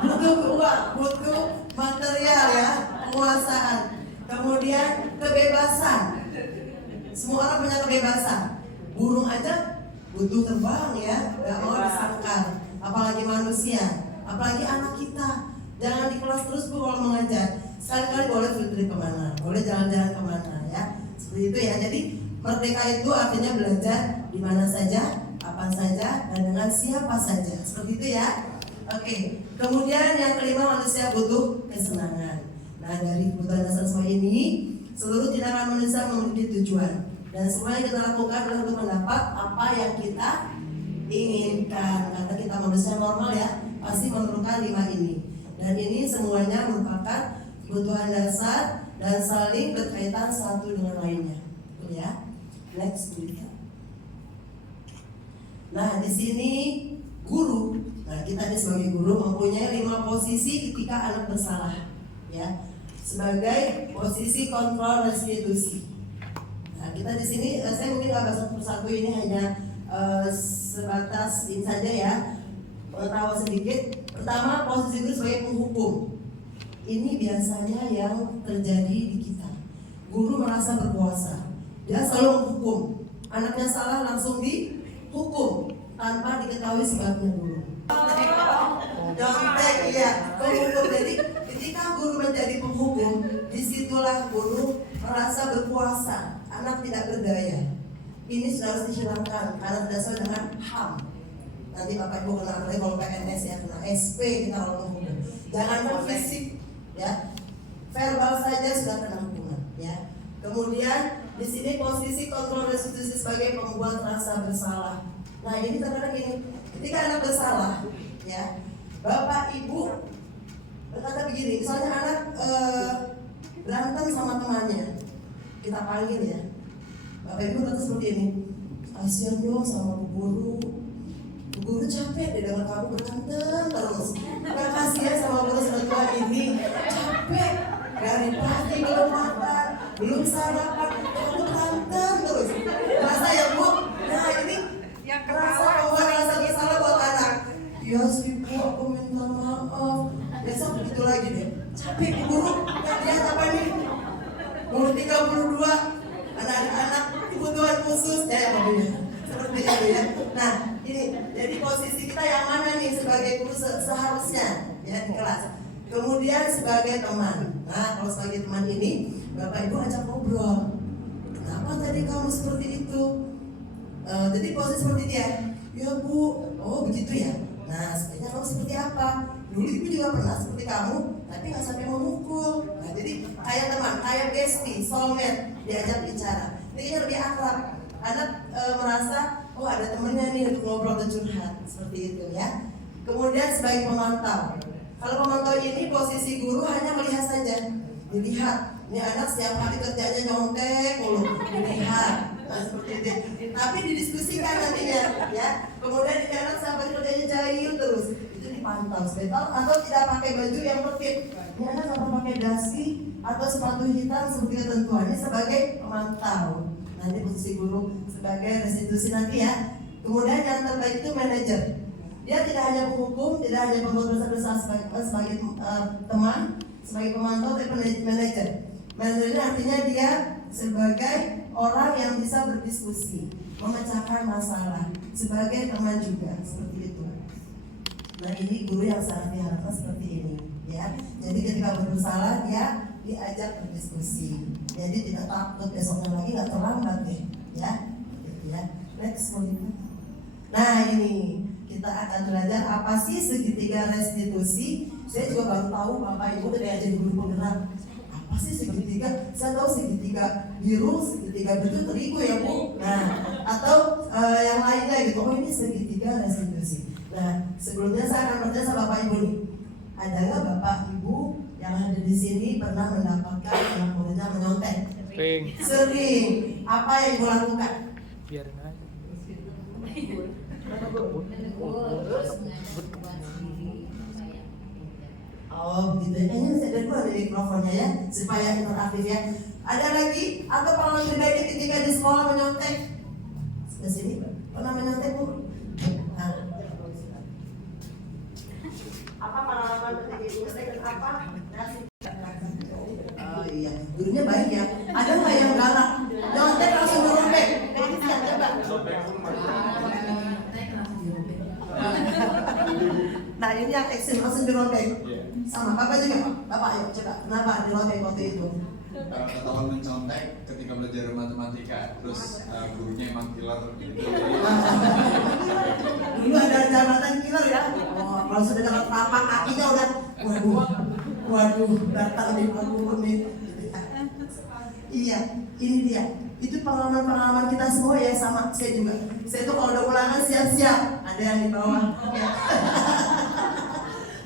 Butuh uang, butuh material ya, penguasaan. Kemudian kebebasan. Semua orang punya kebebasan. Burung aja butuh terbang ya, nggak mau disangkal. Apalagi manusia, apalagi anak kita. Jangan di kelas terus Bu kalau mengajar. Sekali-kali boleh pergi kemana, boleh jalan-jalan kemana ya. Seperti itu ya. Jadi merdeka itu artinya belajar di mana saja, apa saja, dan dengan siapa saja. Seperti itu ya. Oke. Kemudian yang kelima manusia butuh kesenangan. Nah dari kebutuhan dasar semua ini, seluruh tindakan manusia memiliki tujuan. Dan semua yang kita lakukan adalah untuk mendapat apa yang kita inginkan. Karena kita manusia normal ya, pasti memerlukan 5 ini. Dan ini semuanya merupakan kebutuhan dasar dan saling berkaitan satu dengan lainnya. Ya. Next please. Nah, di sini guru. Nah, kita sebagai guru mempunyai 5 posisi ketika anak bersalah. Ya. Sebagai posisi kontrol restitusi. Nah, kita di sini saya mungkin nggak bahas satu persatu, ini hanya sebatas ini saja ya, pengetahuan sedikit. Pertama, posisi guru sebagai penghukum. Ini biasanya yang terjadi di kita. Guru merasa berkuasa, dia selalu menghukum. Anaknya salah langsung dihukum tanpa diketahui sebabnya dulu. Contek ya, penghukum. Jadi ketika guru menjadi penghukum, disitulah guru merasa berkuasa. Anak tidak berdaya. Ini sudah harus dihilangkan karena tidak sesuai dengan HAM. Nanti Bapak Ibu kena apalagi kalau PNS ya, kena SP kita kalau menghukum. Jangan fisik ya, verbal saja sudah kena hukuman ya. Kemudian di sini posisi kontrol restitusi sebagai pembuat rasa bersalah. Nah ini terkadang ini, ketika anak bersalah ya, Bapak Ibu berkata begini, misalnya anak berantem sama temannya, kita panggil ya, Bapak Ibu berkata seperti ini, kasihan dong sama Bu Guru. Bu Guru capek deh dengan kamu berantem terus. Gak kasihan sama guru setua ini, capek dari pagi belum makan, belum sarapan, kamu berantem terus. Masa ya Bu? Nah ini yang rasa ketawa membuat rasa bersalah buat anak. Ya sih Bu, aku minta maaf. Besok begitu lagi deh. Capek Bu Guru, yang lihat apa nih? Umur 3 khusus seperti itu ya. Nah ini jadi posisi kita yang mana nih sebagai guru seharusnya ya di kelas. Kemudian sebagai teman. Nah kalau sebagai teman ini Bapak Ibu ajak ngobrol. Kenapa tadi kamu seperti itu? Jadi posisi seperti dia. Ya Bu, oh begitu ya. Nah sebenarnya kamu seperti apa? Dulu Ibu juga pernah seperti kamu, tapi nggak sampai memukul. Nah jadi kayak teman, kayak bestie, soulmate, diajak bicara. Ini lebih akrab. Anak merasa, oh ada temennya nih untuk ngobrol dan curhat, seperti itu ya. Kemudian sebagai pemantau. Kalau pemantau ini posisi guru hanya melihat saja, dilihat. Ini anak setiap hari kerjanya nyontek mulu, dilihat. Nah, seperti itu. Tapi didiskusikan nantinya, ya. Kemudian ini anak setiap hari kerjanya jahil terus, itu dipantau. Atau tidak pakai baju yang perfect. Ini anak nggak pakai dasi atau sepatu hitam seperti ketentuan. Ini sebagai pemantau. Nanti posisi guru sebagai restitusi nanti ya. Kemudian yang terbaik itu manajer. Dia tidak hanya menghukum, tidak hanya membuat dosa-dosa sebagai teman, sebagai pemantau, tapi manajer. Manajer ini artinya dia sebagai orang yang bisa berdiskusi, memecahkan masalah, sebagai teman juga, seperti itu. Nah ini guru yang sangat diharapkan seperti ini, ya. Jadi ketika bersalah dia diajak berdiskusi. Jadi tidak takut besoknya lagi, nggak terlambat deh, ya. Gitu ya. Next boleh. Nah ini kita akan belajar apa sih segitiga restitusi. Saya juga baru tahu Bapak Ibu ketika jadi guru penggerak. Apa sih segitiga? Saya tahu segitiga biru, segitiga itu terigu ya Bu. Nah atau yang lainnya gitu. Oh ini segitiga restitusi. Nah sebelumnya saya akan bertanya sama Bapak Ibu nih. Ada nggak Bapak Ibu yang ada di sini pernah mendapatkan yang muridnya menyontek? Sering. Apa yang Ibu lakukan? Biarin aja. Oh gitu ya, kayaknya saya dari dulu ada mikrofonnya ya, supaya interaktif ya. Ada lagi atau pengalaman pribadi ketika di sekolah menyontek? Di sini pernah menyontek Bu? Nah. Apa pengalaman ketika Ibu menyontek apa? Oh iya, gurunya baik ya. Ada nggak yang galak? Nyontek langsung dirobek. Ini siapa coba? Nah ini yang ekstrim langsung dirobek. Sama Bapak juga, Bapak ayo coba. Kenapa dirobek waktu itu? Ketahuan mencontek ketika belajar matematika, terus gurunya emang killer gitu. Dulu ada jabatan killer ya. Oh, kalau sudah dapat tapak kakinya udah, waduh, datang di guru nih. Iya, ini dia. Itu pengalaman-pengalaman kita semua ya, sama saya juga. Saya tuh kalau udah ulangan siap-siap. Ada yang di bawah, ya.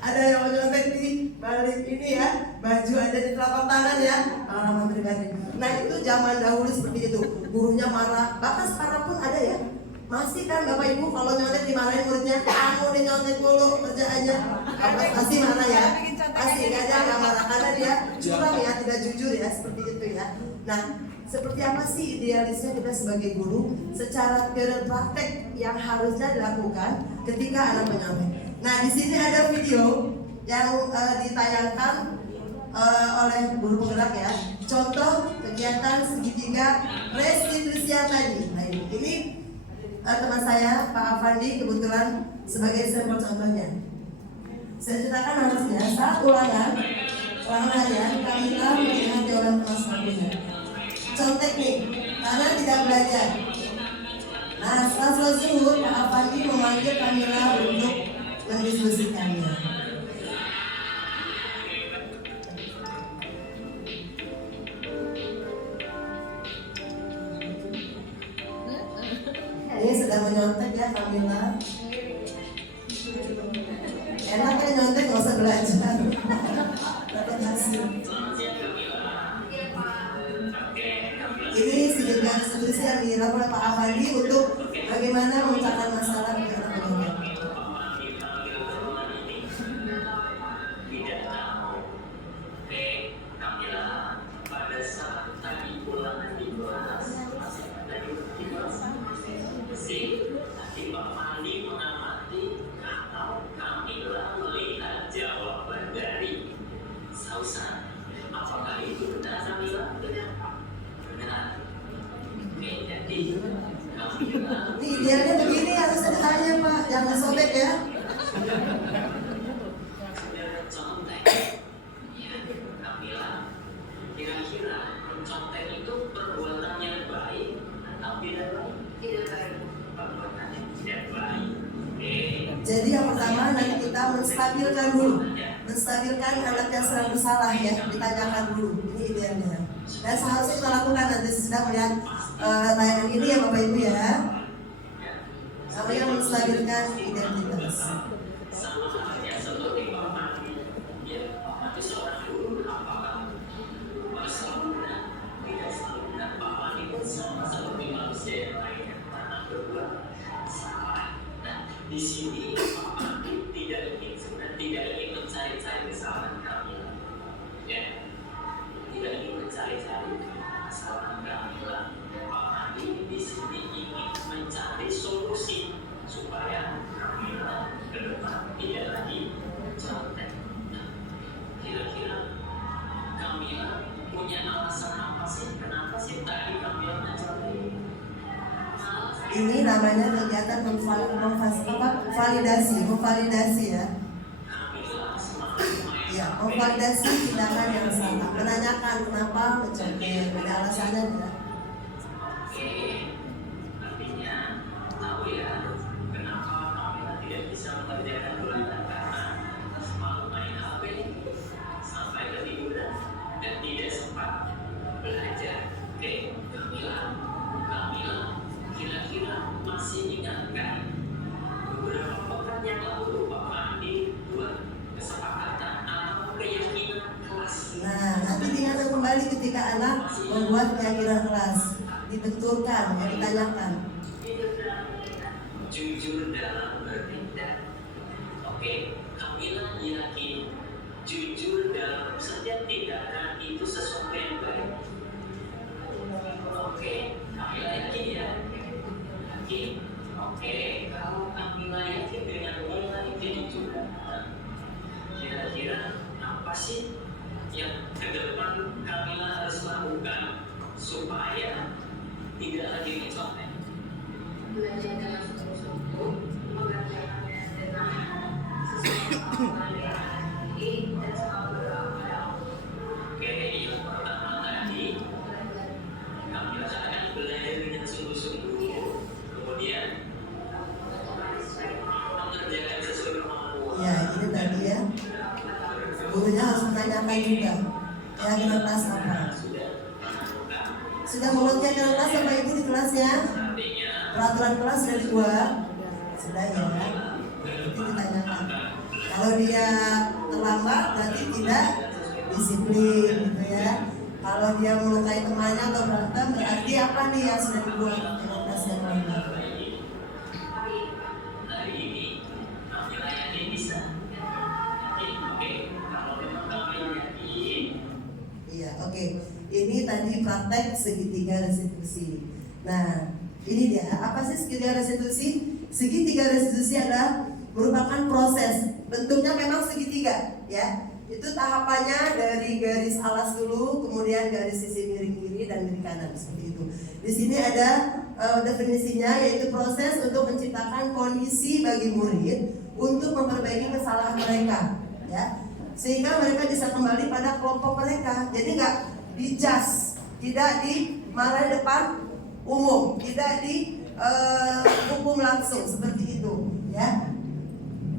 Ada yang menyontek di balik ini ya, baju ada di telapak tangan ya, pengalaman pribadi. Nah itu zaman dahulu seperti itu, gurunya marah. Bahkan sekarang pun ada ya, masih kan Bapak Ibu kalau nyontek dimarahin muridnya, kamu dinyontek mulu kerjaannya. Pasti marah ya, pasti nggak ada yang marah karena dia curang ya, tidak jujur ya, seperti itu ya. Nah seperti apa sih idealisnya kita sebagai guru secara teori dan praktek yang harusnya dilakukan ketika anak menyontek. Nah di sini ada video yang ditayangkan oleh guru penggerak ya. Contoh kegiatan segitiga restitusi yang tadi. Nah ini teman saya Pak Afandi kebetulan sebagai sampel contohnya. Saya ceritakan harusnya saat ulangan harian Kamila melihat jawaban kelas lainnya. Contek nih, karena tidak belajar. Nah setelah selesai zuhur Pak Afandi memanggil Kamila untuk mendiskusikannya. Ini sedang menyontek ya Kamila. Enak kan nyontek nggak usah belajar. Dapat hasil. Ini segitiga restitusi yang dilakukan oleh Pak Afandi untuk bagaimana memecahkan masalah di anak menyontek. Apakah itu benar Kamila? Benar. Oke, jadi Ini idealnya begini harusnya ditanya Pak, jangan sobek ya. Kira-kira mencontek itu perbuatan yang baik atau tidak baik? Tidak baik. Perbuatan yang tidak baik. Jadi yang pertama nanti kita menstabilkan dulu, menstabilkan anak yang sedang bersalah ya, ditanyakan dulu. Ini idealnya. Dan seharusnya kita lakukan nanti sedang melihat tayangan ini ya Bapak Ibu ya. Sama yang menstabilkan identitas. Sama halnya seperti Bapak, ya Bapak itu seorang guru, apakah selalu benar? Tidak selalu benar. Bapak itu sama seperti manusia yang lainnya, pernah berbuat salah. Nah, di sini Bapak tidak ingin mencari-cari kesalahan kami, ya, tidak ingin mencari-cari kesalahan kami. Bapak di sini ingin mencari solusi supaya kami ke depan tidak lagi contek. Kira-kira Kamila punya alasan apa sih? Kenapa sih tadi Kamila mencontek? Ini namanya kegiatan memvalidasi ya. Ya, memvalidasi tindakan yang salah. Menanyakan kenapa mencontek, ada alasannya tidak? Artinya tahu ya kenapa Kamila tidak bisa mengerjakan tulisan karena malu main HP sampai ketiduran dan tidak sempat belajar. Oke, Kamila kira-kira masih ingatkan beberapa pekan yang lalu Bapak Andi buat kesepakatan atau keyakinan kelas. Nah, nanti diingatkan kembali ketika anak membuat keyakinan kelas, dibenturkan, ya, ditanyakan. Jujur dalam bertindak. Oke, Kamila yakin jujur dalam setiap tindakan itu sesuatu yang baik. Oke, Kamila yakin ya? Yakin? Oke, kalau Kamila yakin dengan nilai kejujuran, kira-kira apa sih yang ke depan Kamila harus lakukan supaya tidak lagi mencontek? Belajar dengan sungguh-sungguh, mengerjakan dengan sesuai ini dan selalu berdoa pada Allah. Oke, yang pertama tadi Kamila katakan belajar dengan sungguh-sungguh, kemudian mengerjakan sesuai kemampuan. Ya, ini tadi ya. Gurunya harus menanyakan juga keyakinan kelas apa. Sudah membuat keyakinan kelas Bapak Ibu di kelasnya? Peraturan kelas sudah dibuat? Sudah ya. Itu ditanyakan. Kalau dia terlambat berarti tidak disiplin gitu ya. Kalau dia melukai temannya atau berantem berarti apa nih yang sudah dibuat keyakinan kelas yang terlambat? Hari ini Kamila yakin bisa. Oke, kalau memang Kamila yakin. Iya, oke. Ini tadi praktek segitiga restitusi. Nah, ini dia. Apa sih segitiga restitusi? Segitiga restitusi adalah merupakan proses. Bentuknya memang segitiga, ya. Itu tahapannya dari garis alas dulu, kemudian garis sisi miring kiri dan miring kanan seperti itu. Di sini ada definisinya, yaitu proses untuk menciptakan kondisi bagi murid untuk memperbaiki kesalahan mereka, ya, sehingga mereka bisa kembali pada kelompok mereka. Jadi nggak dijas, tidak dimarahi depan umum, tidak dihukum langsung seperti itu, ya.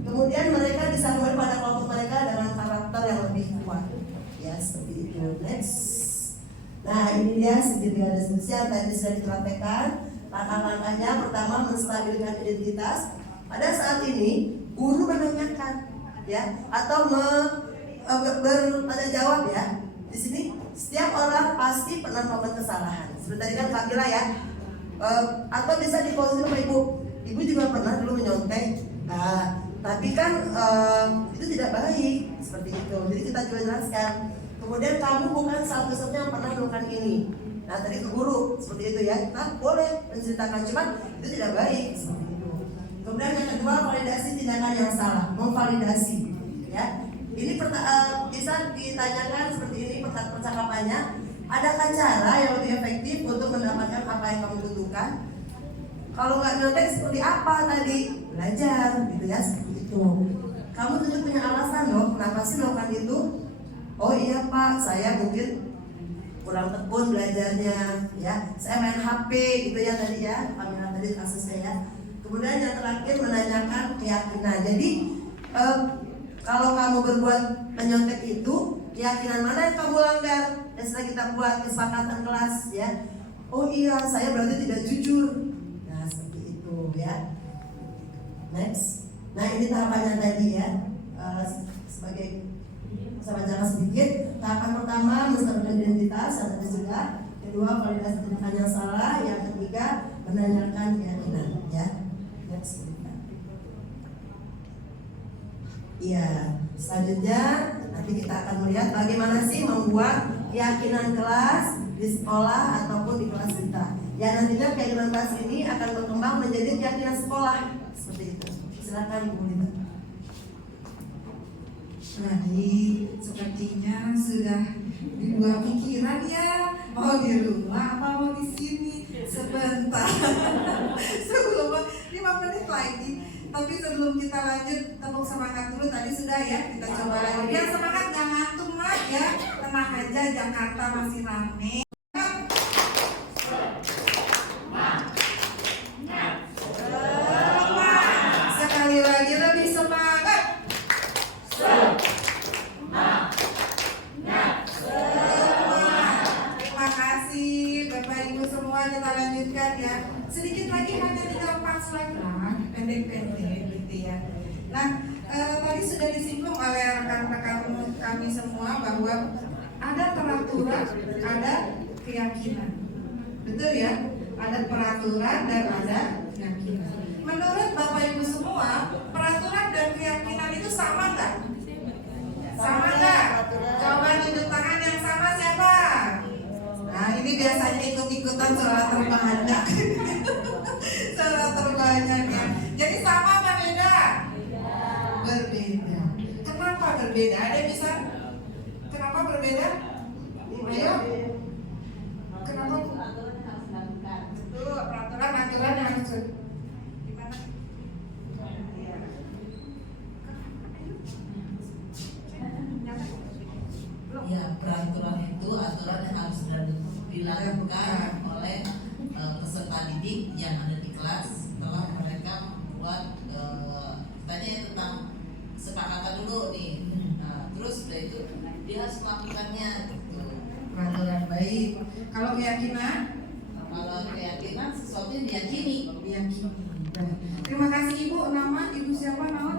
Kemudian mereka bisa kembali pada kelompok mereka dengan karakter yang lebih kuat, ya, seperti itu. Next. Nah, ini dia segitiga restitusi yang tadi sudah dipraktekkan. Langkah-langkahnya pertama menstabilkan identitas. Pada saat ini guru menanyakan, ya, atau bertanya jawab, ya. Di sini setiap orang pasti pernah melakukan kesalahan. Seperti tadi kan Kamila ya. Atau bisa di posisi Bapak Ibu. Ibu juga pernah dulu menyontek. Tapi kan itu tidak baik seperti itu. Jadi kita juga jelaskan. Kemudian kamu bukan satu-satunya yang pernah melakukan ini. Nah, tadi ke guru seperti itu ya. Kita boleh menceritakan, cuman itu tidak baik seperti itu. Kemudian yang kedua, validasi tindakan yang salah, memvalidasi, ya. Ini bisa ditanyakan seperti ini percakapannya. Adakah cara yang lebih efektif untuk mendapatkan apa yang kamu butuhkan? Kalau nggak nyontek seperti apa tadi? Belajar gitu ya, seperti itu. Kamu tentu punya alasan loh, kenapa sih melakukan itu? Oh iya Pak, saya mungkin kurang tekun belajarnya, ya. Saya main HP gitu ya tadi ya, kamera tadi kasusnya ya. Kemudian yang terakhir menanyakan keyakinan. Jadi kalau kamu berbuat menyontek itu, keyakinan mana yang kamu langgar? Dan setelah kita buat kesepakatan kelas ya, oh iya saya berarti tidak jujur. Nah seperti itu ya. Next. Nah ini tahapannya tadi ya. Sebagai saya bacakan sedikit. Tahapan pertama menstabilkan identitas, yang tadi sudah. Kedua validasi tindakan yang salah. Yang ketiga menanyakan keyakinan ya. Next. Iya, selanjutnya nanti kita akan melihat bagaimana sih membuat keyakinan kelas di sekolah ataupun di kelas kita. Ya nantinya keyakinan kelas ini akan berkembang menjadi keyakinan sekolah seperti itu. Silakan Bu Lita. Jadi sepertinya sudah dua pikiran ya, mau di rumah apa mau di sini. Sebentar, sebelum 5 menit lagi. Tapi sebelum kita lanjut, tepuk semangat dulu. Tadi sudah ya, kita coba lagi. Biar semangat, jangan ngantuk lah ya. Tenang aja, Jakarta masih rame. Sekali lagi lebih semangat. Terima kasih Bapak Ibu semua, kita lanjutkan ya. Sedikit lagi, hanya tinggal 4 slide lah, pendek-pendek gitu ya. Nah, tadi sudah disinggung oleh rekan-rekan kami semua bahwa ada peraturan, ada keyakinan. Betul ya? Ada peraturan dan ada keyakinan. Menurut Bapak Ibu semua, peraturan dan keyakinan itu sama nggak? Sama nggak? Coba tunjuk tangan yang sama siapa? Nah, ini biasanya ikut-ikutan suara terbanyak. Suara terbanyak ya. Jadi sama apa beda? Berbeda. Kenapa berbeda? Ada yang bisa? Kenapa berbeda? Ayo. Kenapa? Betul, peraturan yang harus gimana? Ya, peraturan itu aturan yang harus dilakukan oleh peserta didik yang ada di kelas setelah mereka membuat tanya tentang kesepakatan dulu nih. Nah, terus setelah itu dia harus melakukannya gitu. Peraturan baik. Kalau keyakinan? Kalau keyakinan sesuatu yang diyakini. Terima kasih Ibu. Nama Ibu siapa nama?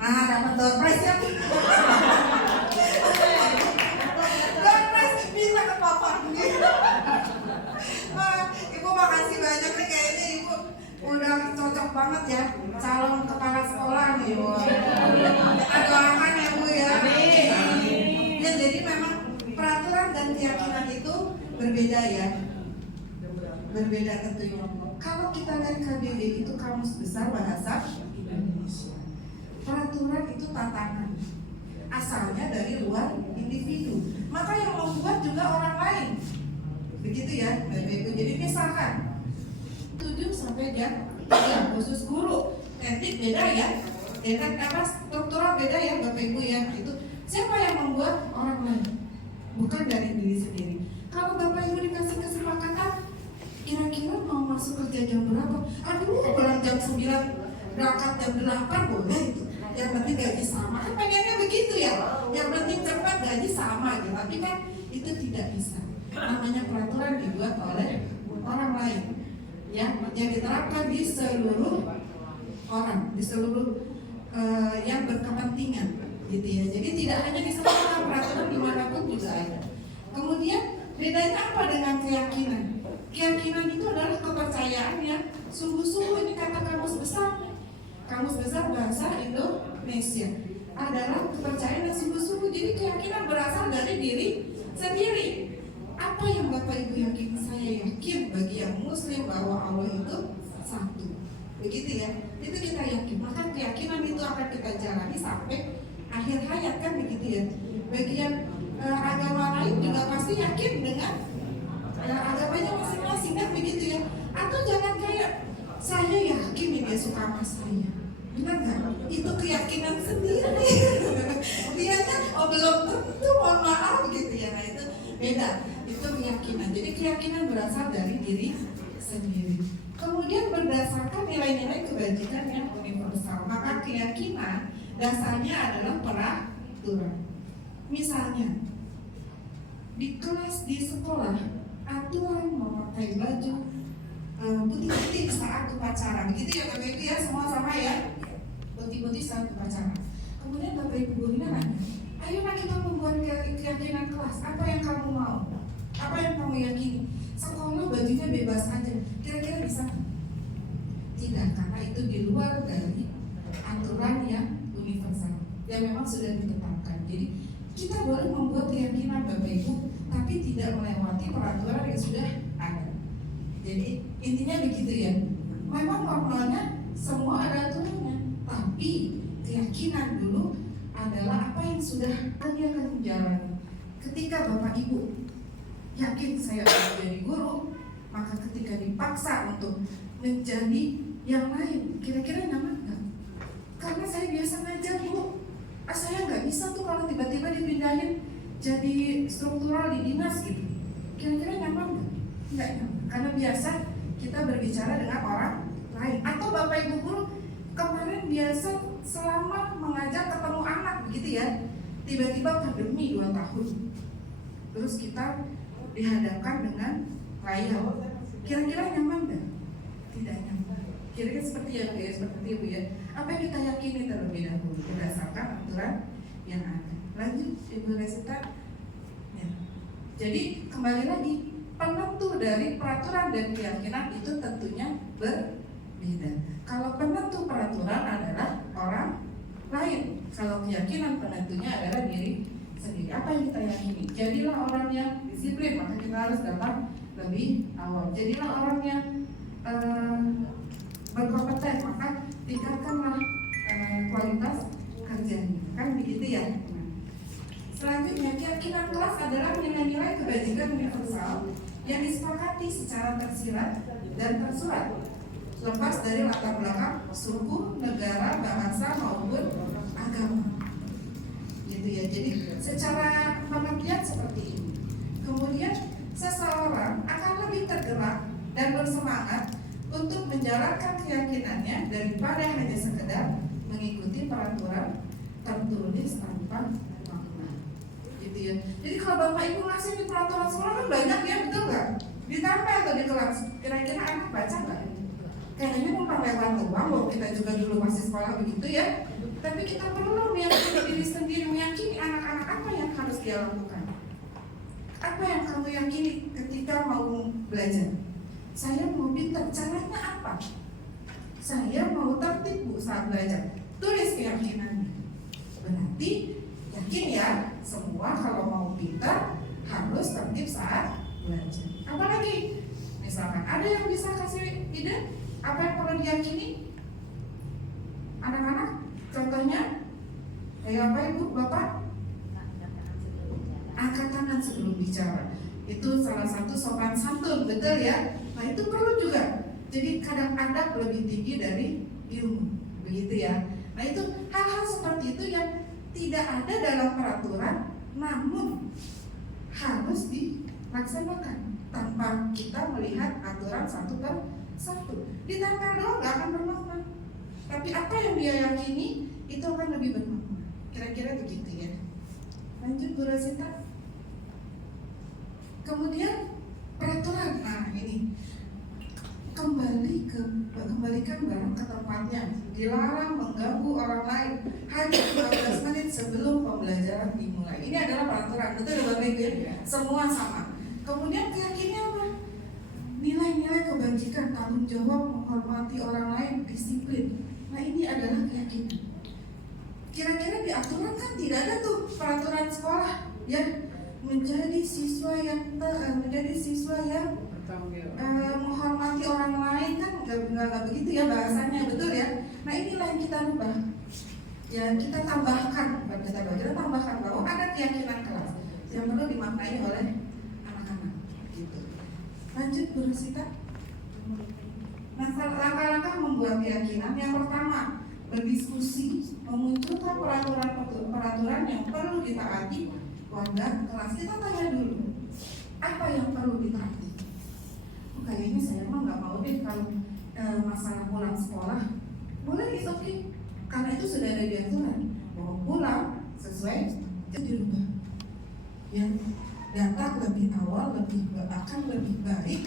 Nah, dapat door prize ya. Door prize bisa ke papa. Ibu makasih banyak nih, kayaknya Ibu udah cocok banget ya calon kepala sekolah nih. Kita doakan ya Bu ya. Ya jadi memang peraturan dan keyakinan itu berbeda ya. Berbeda tentunya. Kalau kita lihat KBB itu Kamus Besar Bahasa Indonesia. Peraturan itu tatanan. Asalnya dari luar individu. Maka yang membuat juga orang lain. Begitu ya, Bapak Ibu. Jadi misalkan 7 sampai jam 3 khusus guru. Teknik beda ya. Dengan apa struktural beda ya Bapak Ibu ya. Itu siapa yang membuat orang lain? Bukan dari diri sendiri. Kalau Bapak Ibu dikasih kesepakatan, kira-kira mau masuk kerja jam berapa? Aduh, pulang jam 9, berangkat jam 8 boleh itu. Yang penting gaji sama. Kan pengennya begitu ya. Yang penting cepat gaji sama gitu. Tapi kan itu tidak bisa. Namanya peraturan dibuat oleh orang lain. Ya, yang diterapkan di seluruh orang, di seluruh yang berkepentingan gitu ya. Jadi tidak hanya di sekolah, peraturan dimanapun juga ada. Kemudian bedanya apa dengan keyakinan? Keyakinan itu adalah kepercayaan yang sungguh-sungguh. Ini kata Kamus Besar. Kamus Besar Bahasa Indonesia adalah kepercayaan yang sungguh-sungguh. Jadi keyakinan berasal dari diri sendiri. Apa yang Bapak Ibu yakin? Saya yakin bagi yang Muslim bahwa Allah itu satu. Begitu ya. Itu kita yakin. Maka keyakinan itu akan kita jalani sampai akhir hayat kan begitu ya. Bagi yang agama lain juga pasti yakin dengan agamanya masing-masing kan begitu ya. Atau jangan kayak suka sama saya. Benar nggak? Itu keyakinan sendiri. Dia kan belum tentu, mohon maaf gitu ya. Nah itu beda. Itu keyakinan. Jadi keyakinan berasal dari diri sendiri. Kemudian berdasarkan nilai-nilai kebajikan yang universal, maka keyakinan dasarnya adalah peraturan. Misalnya di kelas di sekolah aturan memakai baju putih-putih saat upacara, begitu ya Bapak Ibu ya, semua sama ya, putih-putih saat upacara. Kemudian Bapak Ibu gurunya nanya, ayo nak kita membuat keyakinan kelas, apa yang kamu mau, apa yang kamu yakini. Sekolah bajunya bebas aja, kira-kira bisa? Tidak, karena itu di luar dari aturan yang universal yang memang sudah ditetapkan. Jadi kita boleh membuat keyakinan Bapak Ibu, tapi tidak melewati peraturan yang sudah ada. Jadi intinya begitu ya. Memang normalnya semua ada aturannya, tapi keyakinan dulu adalah apa yang sudah dia akan menjalani. Ketika Bapak Ibu yakin saya akan jadi guru, maka ketika dipaksa untuk menjadi yang lain, kira-kira nyaman nggak? Karena saya biasa ngajar Bu, saya nggak bisa tuh kalau tiba-tiba dipindahin jadi struktural di dinas gitu. Kira-kira nyaman nggak? Nggak nyaman, karena biasa kita berbicara dengan orang lain. Atau Bapak Ibu guru kemarin biasa selama mengajar ketemu anak begitu ya, tiba-tiba pandemi 2 tahun, terus kita dihadapkan dengan layar. Kira-kira nyaman nggak? Tidak nyaman. Kira-kira seperti ya Bu ya, seperti itu ya. Apa yang kita yakini terlebih dahulu berdasarkan aturan yang ada. Lanjut Ibu Resita. Ya. Jadi kembali lagi, penentu dari peraturan dan keyakinan itu tentunya berbeda. Kalau penentu peraturan adalah orang lain, kalau keyakinan penentunya adalah diri sendiri. Apa yang kita yakini? Jadilah orang yang disiplin, maka kita harus datang lebih awal. Jadilah orang yang berkompeten, maka tingkatkanlah kualitas kerjanya. Kan begitu ya. Selanjutnya, keyakinan kelas adalah nilai-nilai kebajikan universal yang disepakati secara tersirat dan tersurat, lepas dari latar belakang suku, negara, bahasa maupun agama. Gitu ya. Jadi secara pengertian seperti ini. Kemudian seseorang akan lebih tergerak dan bersemangat untuk menjalankan keyakinannya daripada hanya sekedar mengikuti peraturan tertulis tanpa makna. Gitu ya. Jadi kalau Bapak Ibu ngasih di peraturan sekolah kan banyak ya, betul nggak? Ditempel atau di kelas, kira-kira anak baca nggak? Kayaknya numpang lewat doang, loh. Kita juga dulu masih sekolah begitu ya. Tapi kita perlu meyakini diri sendiri, meyakini anak-anak apa yang harus dia lakukan. Apa yang kamu yakini ketika mau belajar? Saya mau pintar, caranya apa? Saya mau tertib Bu saat belajar. Tulis keyakinannya. Berarti yakin ya, semua kalau mau pintar harus tertib saat belajar. Apalagi, misalkan ada yang bisa kasih ide apa yang perlu diyakini? Anak-anak, contohnya kayak apa Ibu, Bapak? Angkat tangan sebelum bicara. Itu salah satu sopan santun, betul ya? Nah itu perlu juga. Jadi kadang-kadang lebih tinggi dari ilmu, begitu ya. Nah itu hal-hal seperti itu yang tidak ada dalam peraturan, namun harus dilaksanakan tanpa kita melihat aturan satu per satu. Ditempel doang nggak akan bermakna. Tapi apa yang dia yakini itu akan lebih bermakna. Kira-kira begitu ya. Lanjut Bu Rosita. Kemudian peraturan, nah ini kembalikan barang ke tempatnya, dilarang mengganggu orang lain hanya 15 menit sebelum pembelajaran dimulai. Ini adalah peraturan, betul ya Bapak Ibu? Semua sama. Kemudian keyakinannya apa? Nilai-nilai kebajikan, tanggung jawab, menghormati orang lain, disiplin. Nah ini adalah keyakinan. Kira-kira di aturan kan tidak ada tuh peraturan sekolah yang menjadi siswa yang menghormati orang lain, kan nggak begitu ya bahasanya, betul ya. Nah inilah yang kita rubah, ya kita tambahkan, bukan kita belajar, tambahkan bahwa ada keyakinan kelas yang perlu dimaknai oleh anak-anak gitu. Lanjut Bu Rosita. Nah, langkah-langkah membuat keyakinan yang pertama, berdiskusi, memunculkan peraturan yang perlu ditaati warga kelas. Kita tanya dulu, apa yang perlu ditaati? Kayaknya saya mah nggak mau deh kalau masalah pulang sekolah. Boleh, it's okay, karena itu sudah ada diaturan bahwa pulang sesuai dirubah. Yang datang lebih awal akan lebih baik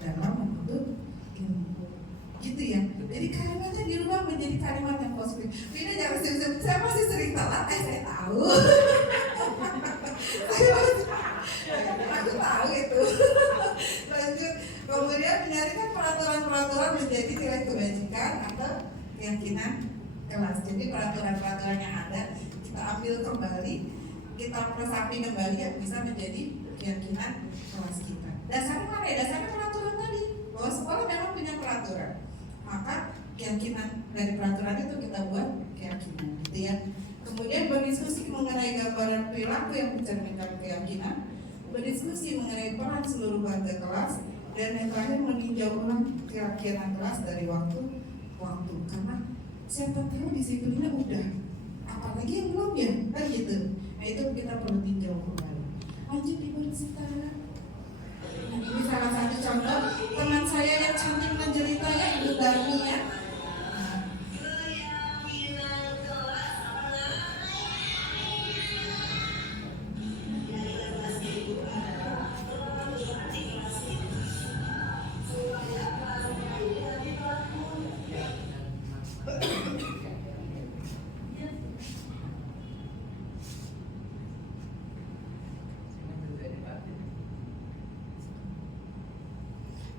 dalam menuntut ilmu, gitu ya. Jadi kalimatnya dirubah menjadi kalimat yang positif. Ini jangan sering, saya masih sering telat, saya tahu. Aku tahu itu. Lanjut, kemudian menyarikan peraturan-peraturan menjadi nilai kebajikan atau keyakinan kelas. Jadi peraturan-peraturan yang ada kita ambil kembali, kita resapi kembali yang bisa menjadi keyakinan kelas kita. Dasarnya mana ya? Dasarnya peraturan tadi, bahwa sekolah memang punya peraturan. Maka keyakinan dari peraturan itu kita buat keyakinan, gitu ya. Kemudian berdiskusi mengenai gambaran perilaku yang mencerminkan keyakinan, berdiskusi mengenai peran seluruh warga kelas, dan yang terakhir meninjau ulang keyakinan kelas dari waktu ke waktu. Karena siapa tahu disiplinnya udah, apalagi yang belum ya, kan gitu. Nah itu kita perlu tinjau kembali. Lanjut Ibu Risita. Nah, ini salah satu contoh teman saya yang cantik menjeritanya, Ibu Darmi ya.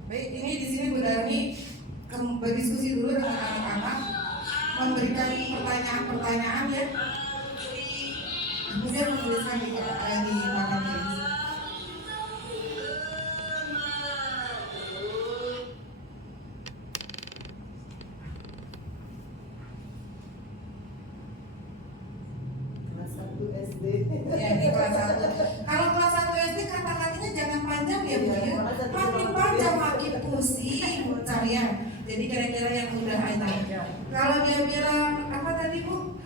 Baik, ini di sini Bu Darmi berdiskusi dulu dengan anak-anak, memberikan pertanyaan-pertanyaan ya, kemudian menuliskan di papan tulis. Kelas 1 SD. Ya, ini kelas 1. Kalau kelas 1 SD kata-katanya jangan panjang ya Bu ya. Makin panjang makin pusing kalian. Jadi kira-kira yang mudah aja. Kalau dia bilang apa tadi Bu?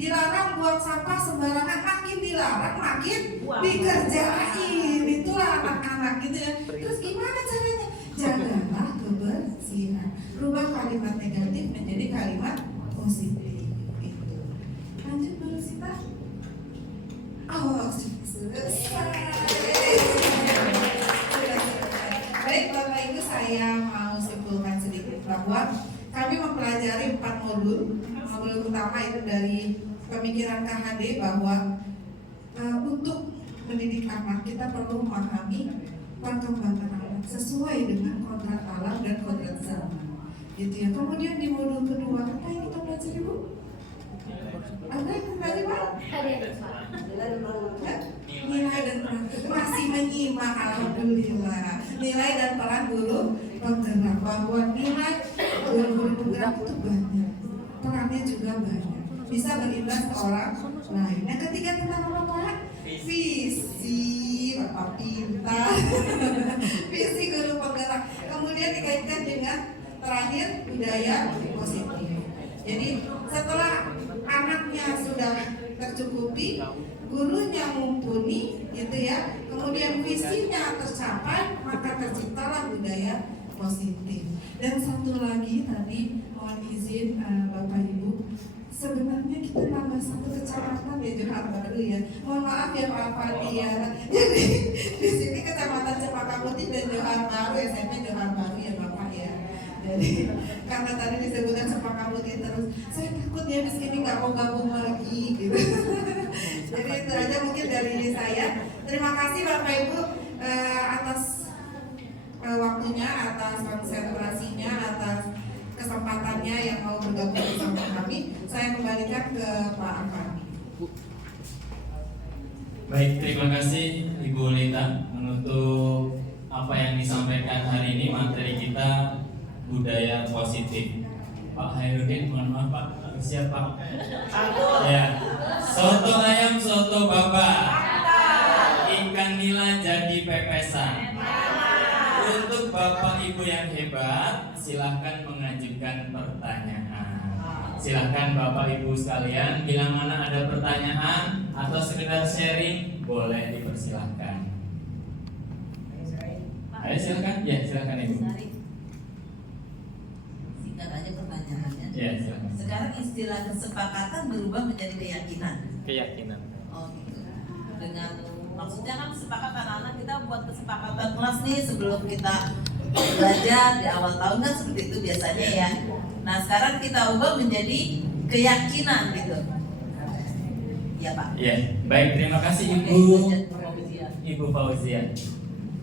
Dilarang buang sampah sembarangan, makin dilarang makin dikerjain. Itulah anak-anak gitu ya. Terus gimana caranya? Jagalah kebersihan. Rubah kalimat negatif menjadi kalimat positif. Itu. Lanjut Bu Sita. Oh, selesai. Baik Bapak Ibu, saya mau simpulkan sedikit bahwa kami mempelajari 4 modul. Modul pertama itu dari pemikiran KHD bahwa untuk mendidik anak kita perlu memahami perkembangan anak sesuai dengan kodrat alam dan kodrat zaman. Gitu ya. Kemudian di modul kedua apa yang kita pelajari Bu? Ada yang kembali Pak? Nilai dan peran, masih menyimak, alhamdulillah. Nilai dan peran guru penggerak, bahwa nilai guru penggerak itu banyak, perannya juga banyak, bisa berimbas ke orang lain. Yang ketiga tentang apa Pak? Visi, Bapak pintar. Visi guru penggerak. Kemudian dikaitkan dengan terakhir budaya positif. Jadi setelah anaknya sudah tercukupi, gurunya mumpuni, gitu ya. Kemudian visinya tercapai, maka terciptalah budaya positif. Dan satu lagi tadi mohon izin Bapak Ibu, sebenarnya kita nambah 1 kecamatan ya Johar Baru ya. Mohon maaf ya Pak Fadi ya. Jadi di sini kecamatan Cempaka Putih dan Johar Baru, SMP Johar Baru ya Bapak ya. Jadi karena tadi disebutkan Cempaka Putih terus, saya takut ya di sini nggak mau gabung lagi gitu. Jadi itu aja mungkin dari saya. Terima kasih Bapak Ibu atas waktunya, atas konsentrasinya, atas kesempatannya yang mau bergabung bersama kami. Saya kembalikan ke Pak Afandi. Baik, terima kasih Ibu Lita menutup apa yang disampaikan hari ini. Materi kita budaya positif. Pak Hairudin, mohon maaf Pak, siapa? Ya, soto ayam, soto babat, ikan nila jadi pepesan. Untuk untuk Bapak Ibu yang hebat, silahkan mengajukan pertanyaan. Silahkan Bapak Ibu sekalian, bila mana ada pertanyaan atau sekedar sharing, boleh dipersilahkan. Ayo silakan, ya silakan Ibu. Singkat aja pertanyaannya. Ya silakan. Sekarang istilah kesepakatan berubah menjadi keyakinan. Keyakinan. Oh gitu. Dengan maksudnya kan sepakat anak-anak kita buat kesepakatan kelas nih sebelum kita belajar di awal tahun kan seperti itu biasanya ya. Nah sekarang kita ubah menjadi keyakinan gitu. Ya Pak. Ya, baik, terima kasih Ibu Fauzia.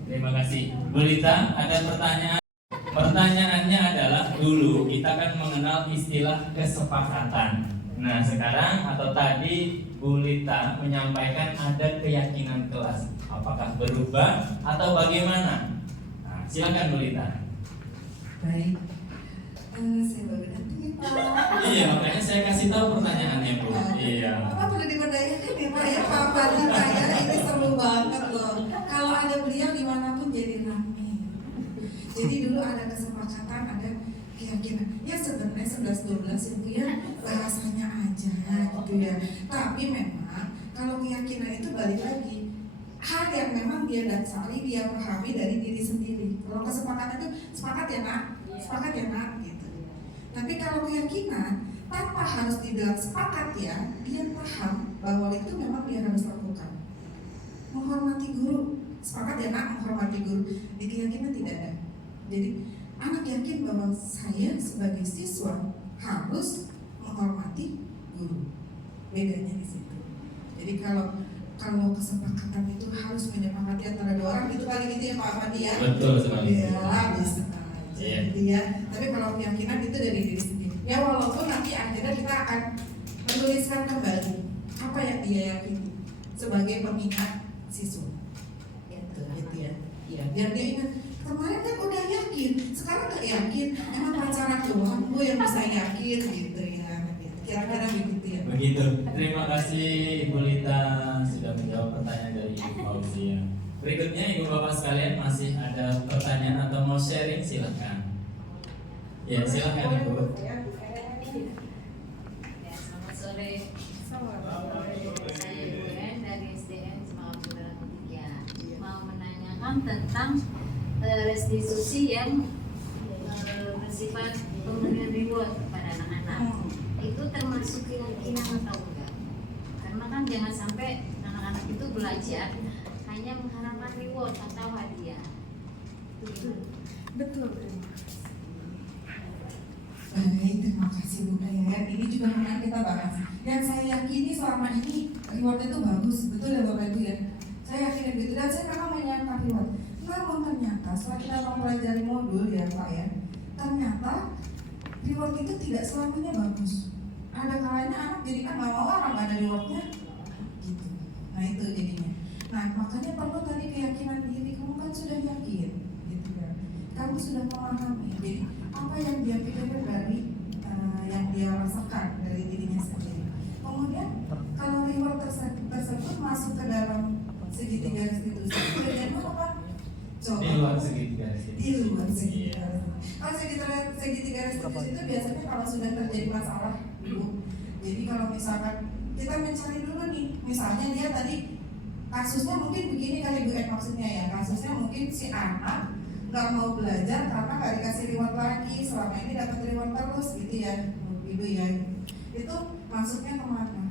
Terima kasih. Bu Lita, ada pertanyaan? Pertanyaannya adalah, dulu kita kan mengenal istilah kesepakatan. Nah sekarang atau tadi Bu Lita menyampaikan ada keyakinan kelas. Apakah berubah atau bagaimana? Nah, silakan Bu Lita. Baik. Saya baru datang ya Pak. Iya, makanya saya kasih tahu pertanyaannya Bu. Iya. Apa perlu diberdayakan ya Pak ya, Pak Fadlita ya, ini seru banget loh. Kalau ada beliau dimanapun jadi rame. Jadi dulu ada kesepakatan, ada keyakinan. Ya sebenarnya 11-12 itu ya bahasanya aja gitu ya. Tapi memang kalau keyakinan itu balik lagi hal yang memang dia dasari, dia pahami dari diri sendiri. Kalau kesepakatan itu sepakat ya nak, sepakat ya nak gitu. Tapi kalau keyakinan tanpa harus dibilang sepakat ya, dia paham bahwa itu memang dia harus lakukan. Menghormati guru, sepakat ya nak, menghormati guru. Di keyakinan tidak ada. Jadi anak yakin bahwa saya sebagai siswa harus menghormati guru. Bedanya di situ. Jadi kalau kesepakatan itu harus menyepakati antara dua orang, itu kali gitu ya Pak Ahmadi ya. Betul sekali. Ya, bisa. Iya. Gitu ya. Tapi kalau keyakinan itu dari diri sendiri. Ya walaupun nanti akhirnya kita akan menuliskan kembali apa yang dia yakini sebagai pengingat siswa. Gitu ya. Ya, biar dia ingat kemarin kan udah yakin, sekarang nggak yakin. Emang pacaran doang Bu yang bisa yakin gitu ya. Kira-kira begitu ya. Begitu. Terima kasih Ibu Lita sudah menjawab pertanyaan dari Ibu Fauzia. Berikutnya Ibu Bapak sekalian masih ada pertanyaan atau mau sharing, silakan. Ya silakan Ibu. Ya, selamat sore. Saya Ibu En dari SDN Semangat Pembelajaran 3. Mau menanyakan tentang restitusi yang bersifat pemberian reward kepada anak-anak. Itu termasuk keyakinan atau enggak? Karena kan jangan sampai anak-anak itu belajar hanya mengharapkan reward atau hadiah. Betul. Baik, terima kasih Bu Dayat. Ini juga menarik kita bahas. Yang saya yakini selama ini reward itu bagus, betul ya Bapak Ibu ya. Saya yakin begitu dan saya memang menyiapkan reward. Namun ternyata setelah kita mempelajari modul ya Pak ya, ternyata reward itu tidak selamanya bagus. Ada kalanya anak jadi kan nggak mau orang nggak ada rewardnya, gitu. Nah itu jadinya. Nah makanya perlu tadi keyakinan diri. Kamu kan sudah yakin, gitu kan. Kamu sudah memahami. Jadi apa yang dia pikirkan dari yang dia rasakan dari dirinya sendiri. Kemudian kalau reward tersebut masuk ke dalam segitiga restitusi, kemudian apa? Coba. Di luar segitiga restitusi. Di luar segitiga restitusi. Kalau segitiga restitusi itu biasanya kalau sudah terjadi masalah dulu. Jadi kalau misalkan kita mencari dulu nih, misalnya dia tadi kasusnya mungkin begini kali Bu Ed maksudnya ya, kasusnya mungkin si anak nggak mau belajar karena nggak dikasih reward lagi, selama ini dapat reward terus gitu ya, Ibu ya. Itu maksudnya kemana?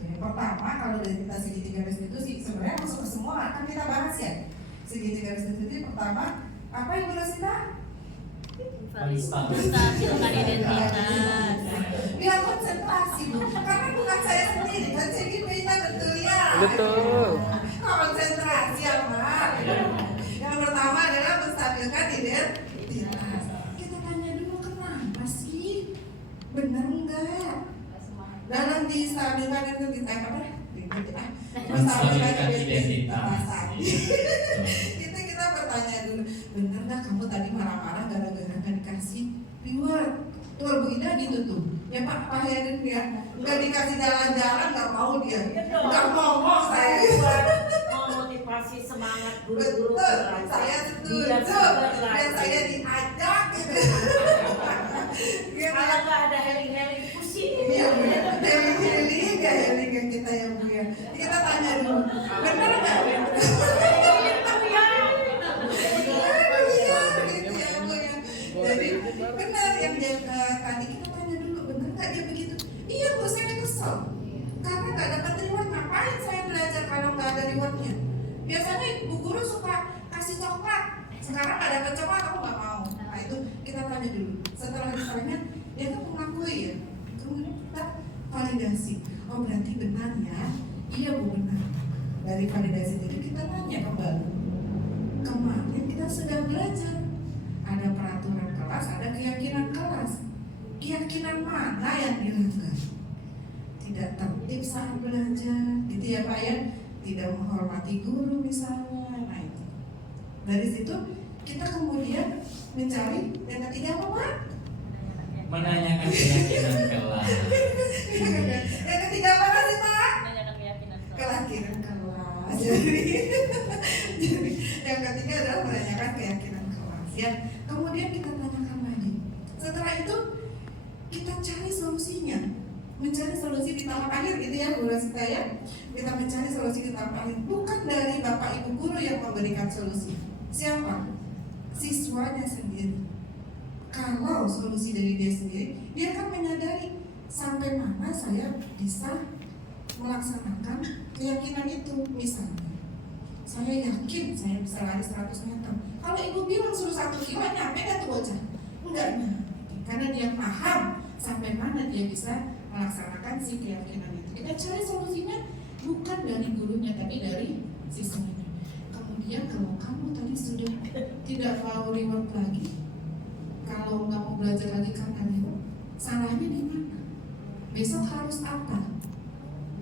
Gitu ya. Pertama kalau dari kita segitiga restitusi sebenarnya masuk ke semua akan kita bahas ya. Segitiga restitusi pertama apa Ibu Rosita? Menstabilkan identitas. Biar konsentrasi Bu, karena bukan saya sendiri kan jadi kita betul ya. Betul. Konsentrasi apa? Yang pertama adalah menstabilkan identitas. Kita tanya dulu kenapa sih? Benar enggak? Dalam distabilkan identitas apa? Menstabilkan identitas. Kita bertanya dulu, benar nggak kamu tadi marah-marah gara-gara nggak dikasih reward? Tuh Bu Ida gitu tuh. Ya Pak Herin ya, nggak dikasih jalan-jalan nggak mau dia, nggak mau saya. Mau motivasi semangat guru-guru. Betul, saya setuju. Tuh, dan saya diajak gitu. Kalau nggak ada heling-heling pusing. Iya, heling kan kita ya Bu ya. Kita tanya dulu, benar nggak? Jadi benar yang tadi kita tanya dulu, benar nggak dia begitu? Iya Bu, saya kesel karena nggak dapat reward. Ngapain saya belajar kalau nggak ada rewardnya? Biasanya Bu guru suka kasih coklat, sekarang nggak dapat coklat aku nggak mau. Nah itu kita tanya dulu. Setelah ditanya, dia tuh mengakui ya. Kemudian kita validasi. Oh berarti benar ya? Iya Bu benar. Dari validasi itu kita tanya kembali. Kemarin kita sudah belajar. Ada peraturan kelas, ada keyakinan kelas. Keyakinan mana yang dilanggar? Tidak tertib saat belajar, gitu ya Pak ya? Tidak menghormati guru misalnya. Nah itu. Dari situ kita kemudian mencari yang ketiga apa Pak? Menanyakan keyakinan kelas. Yang ketiga apa sih Pak? Menanyakan keyakinan Keyakinan kelas. Jadi yang ketiga adalah menanyakan keyakinan kelas. Ya, kemudian kita tanyakan lagi. Setelah itu kita cari solusinya. Mencari solusi di tahap akhir gitu ya Bu Rasita ya. Kita mencari solusi di tahap akhir. Bukan dari Bapak Ibu guru yang memberikan solusi. Siapa? Siswanya sendiri. Kalau solusi dari dia sendiri, dia akan menyadari sampai mana saya bisa melaksanakan keyakinan itu. Misalnya, saya yakin saya bisa lari 100 meter. Kalau ibu bilang suruh 1 kilo, nyampe nggak tuh bocah? Enggak nyampe. Karena dia paham sampai mana dia bisa melaksanakan si keyakinan itu. Kita cari solusinya bukan dari gurunya, tapi dari siswanya. Kemudian kalau kamu tadi sudah tidak mau reward lagi, kalau nggak mau belajar lagi karena reward, salahnya di mana? Besok harus apa?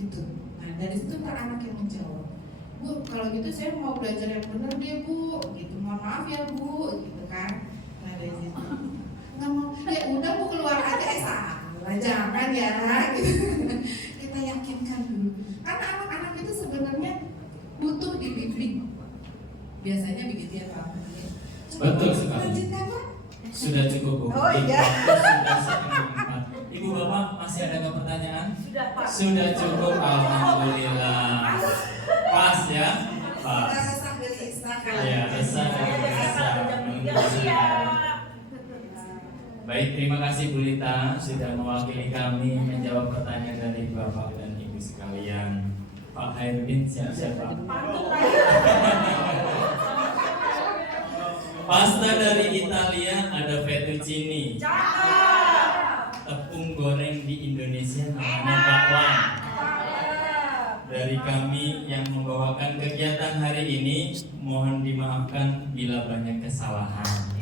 Gitu. Nah dari situ anak yang menjawab, Bu, kalau gitu saya mau belajar yang benar deh Bu, gitu. Mohon maaf ya Bu, gitu kan. Nah dari situ nggak mau, ya udah Bu keluar aja, salah jangan ya, gitu. Kita yakinkan dulu, karena anak-anak itu sebenarnya butuh dibimbing. Biasanya begitu ya Pak. Betul sekali. Lanjutkan Pak. Sudah cukup Bu. Oh iya. Sudah setengah 4. Ibu Bapak masih ada pertanyaan? Sudah Pak. Sudah cukup, alhamdulillah. Pas ya, pas. Kita resah dari Instagram. Ya, resah dan resah. Baik, terima kasih Bu Lita sudah mewakili kami menjawab pertanyaan dari Bapak dan Ibu sekalian. Pak Hairudin siap-siap Pak. Pasta dari Italia ada fettuccine. Tepung goreng di Indonesia namanya bakwan. Dari kami yang membawakan kegiatan hari ini, mohon dimaafkan bila banyak kesalahan.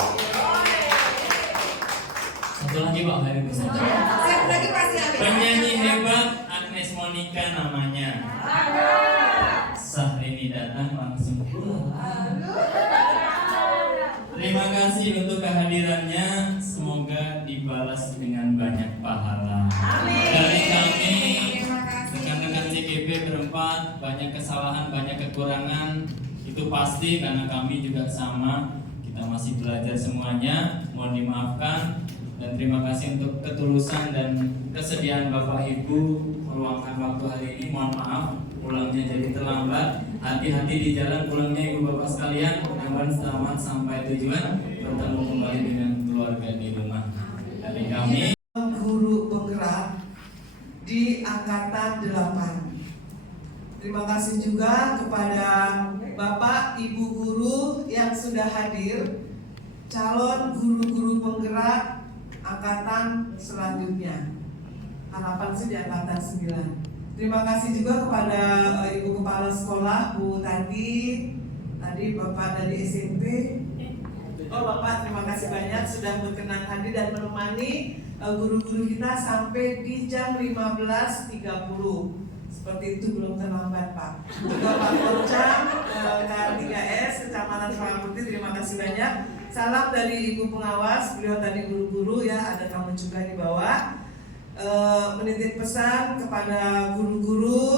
Satu lagi Pak Hairudin. Satu lagi pasti ada. Penyanyi hebat Agnes Monica namanya. Syahrini datang langsung pulang. Terima kasih untuk kehadirannya. Semoga dibalas dengan banyak pahala. Dari kami, rekan-rekan CGP berempat, banyak kesalahan, banyak kekurangan. Itu pasti karena kami juga sama. Kita masih belajar semuanya. Mohon dimaafkan. Dan terima kasih untuk ketulusan dan kesediaan Bapak Ibu meluangkan waktu hari ini. Mohon maaf pulangnya jadi terlambat. Hati-hati di jalan pulangnya Ibu Bapak sekalian. Mudah-mudahan selamat sampai tujuan. Bertemu kembali dengan keluarga di rumah. Dari kami guru penggerak di Angkatan 8. Terima kasih juga kepada Bapak Ibu guru yang sudah hadir, calon guru-guru penggerak angkatan selanjutnya. Harapan sih di angkatan 9. Terima kasih juga kepada Ibu Kepala Sekolah Bu tadi Bapak dari SMP. Oh Bapak, terima kasih banyak sudah berkenan hadir dan menemani guru-guru kita sampai di jam 15.30. Seperti itu belum terlambat Pak. Juga Pak Korcam K3S Kecamatan Sukaputih, terima kasih banyak. Salam dari Ibu Pengawas, beliau tadi guru-guru ya, ada kamu juga di bawah. Menitip pesan kepada guru-guru,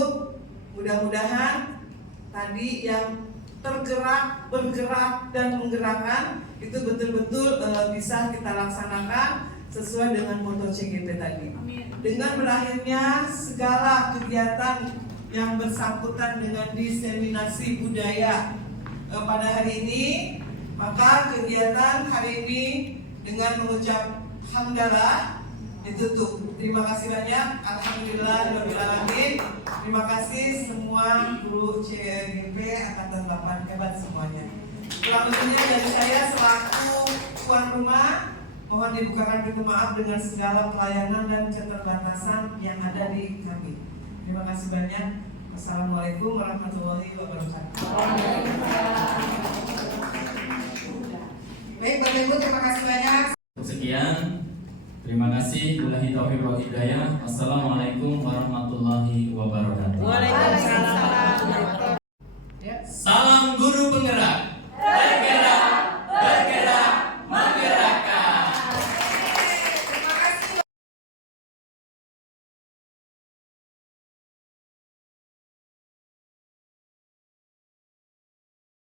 mudah-mudahan tadi yang tergerak, bergerak, dan menggerakkan itu betul-betul bisa kita laksanakan sesuai dengan moto CGP tadi. Dengan berakhirnya segala kegiatan yang bersangkutan dengan diseminasi budaya pada hari ini, maka kegiatan hari ini dengan mengucap hamdalah ditutup. Terima kasih banyak. Alhamdulillahirobbilalamin. Terima kasih semua guru CGP angkatan 8 hebat semuanya. Kurang lebihnya dari saya selaku tuan rumah, mohon dibukakan pintu maaf dengan segala pelayanan dan keterbatasan yang ada di kami. Terima kasih banyak. Wassalamualaikum warahmatullahi wabarakatuh. Baik, Bapak Ibu, terima kasih banyak. Sekian. Terima kasih. Wabillahi taufiq wal hidayah. Wassalamualaikum warahmatullahi wabarakatuh.